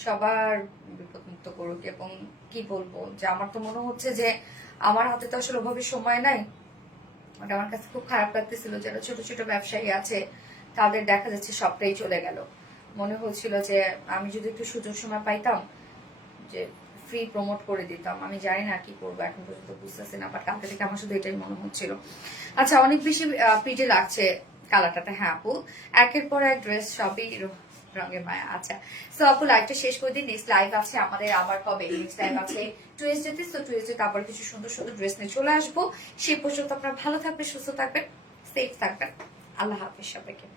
সবার বিপদ মুক্ত করুক। এবং কি বলবো, যে আমার তো মনে হচ্ছে যে আমার হাতে তো আসলে ওভাবে সময় নাই। ওটা আমার কাছে খুব খারাপ লাগতেছিল, যারা ছোট ছোট ব্যবসায়ী আছে তাদের দেখা যাচ্ছে সবটাই চলে গেল। মনে হচ্ছিল যে আমি যদি একটু সুযোগ সময় পাইতাম, যে ফ্রি প্রমোট করে দিতাম। আমি জানি না কি করবো, এখন পর্যন্ত বুঝতেছি না, বাট কালকে থেকে আমার শুধু এটাই মনে হচ্ছিল। আচ্ছা, অনেক বেশি পিটে লাগছে কালারটাতে। হ্যাঁ আপু, একের পর এক ড্রেস সবই রঙের মায়া। আচ্ছা, সো আপু লাইভটা শেষ করে দিই। নেক্সট লাইভ আছে আমাদের আবার কবে? নেক্সট লাইভ আছে টুয়েসডেতে। সো টুয়েসডেতে আবার কিছু সুন্দর সুন্দর ড্রেস নিয়ে চলে আসবো। সেই পর্যন্ত আপনারা ভালো থাকবেন, সুস্থ থাকবেন, সেফ থাকবেন। আল্লাহ হাফেজ সবাইকে।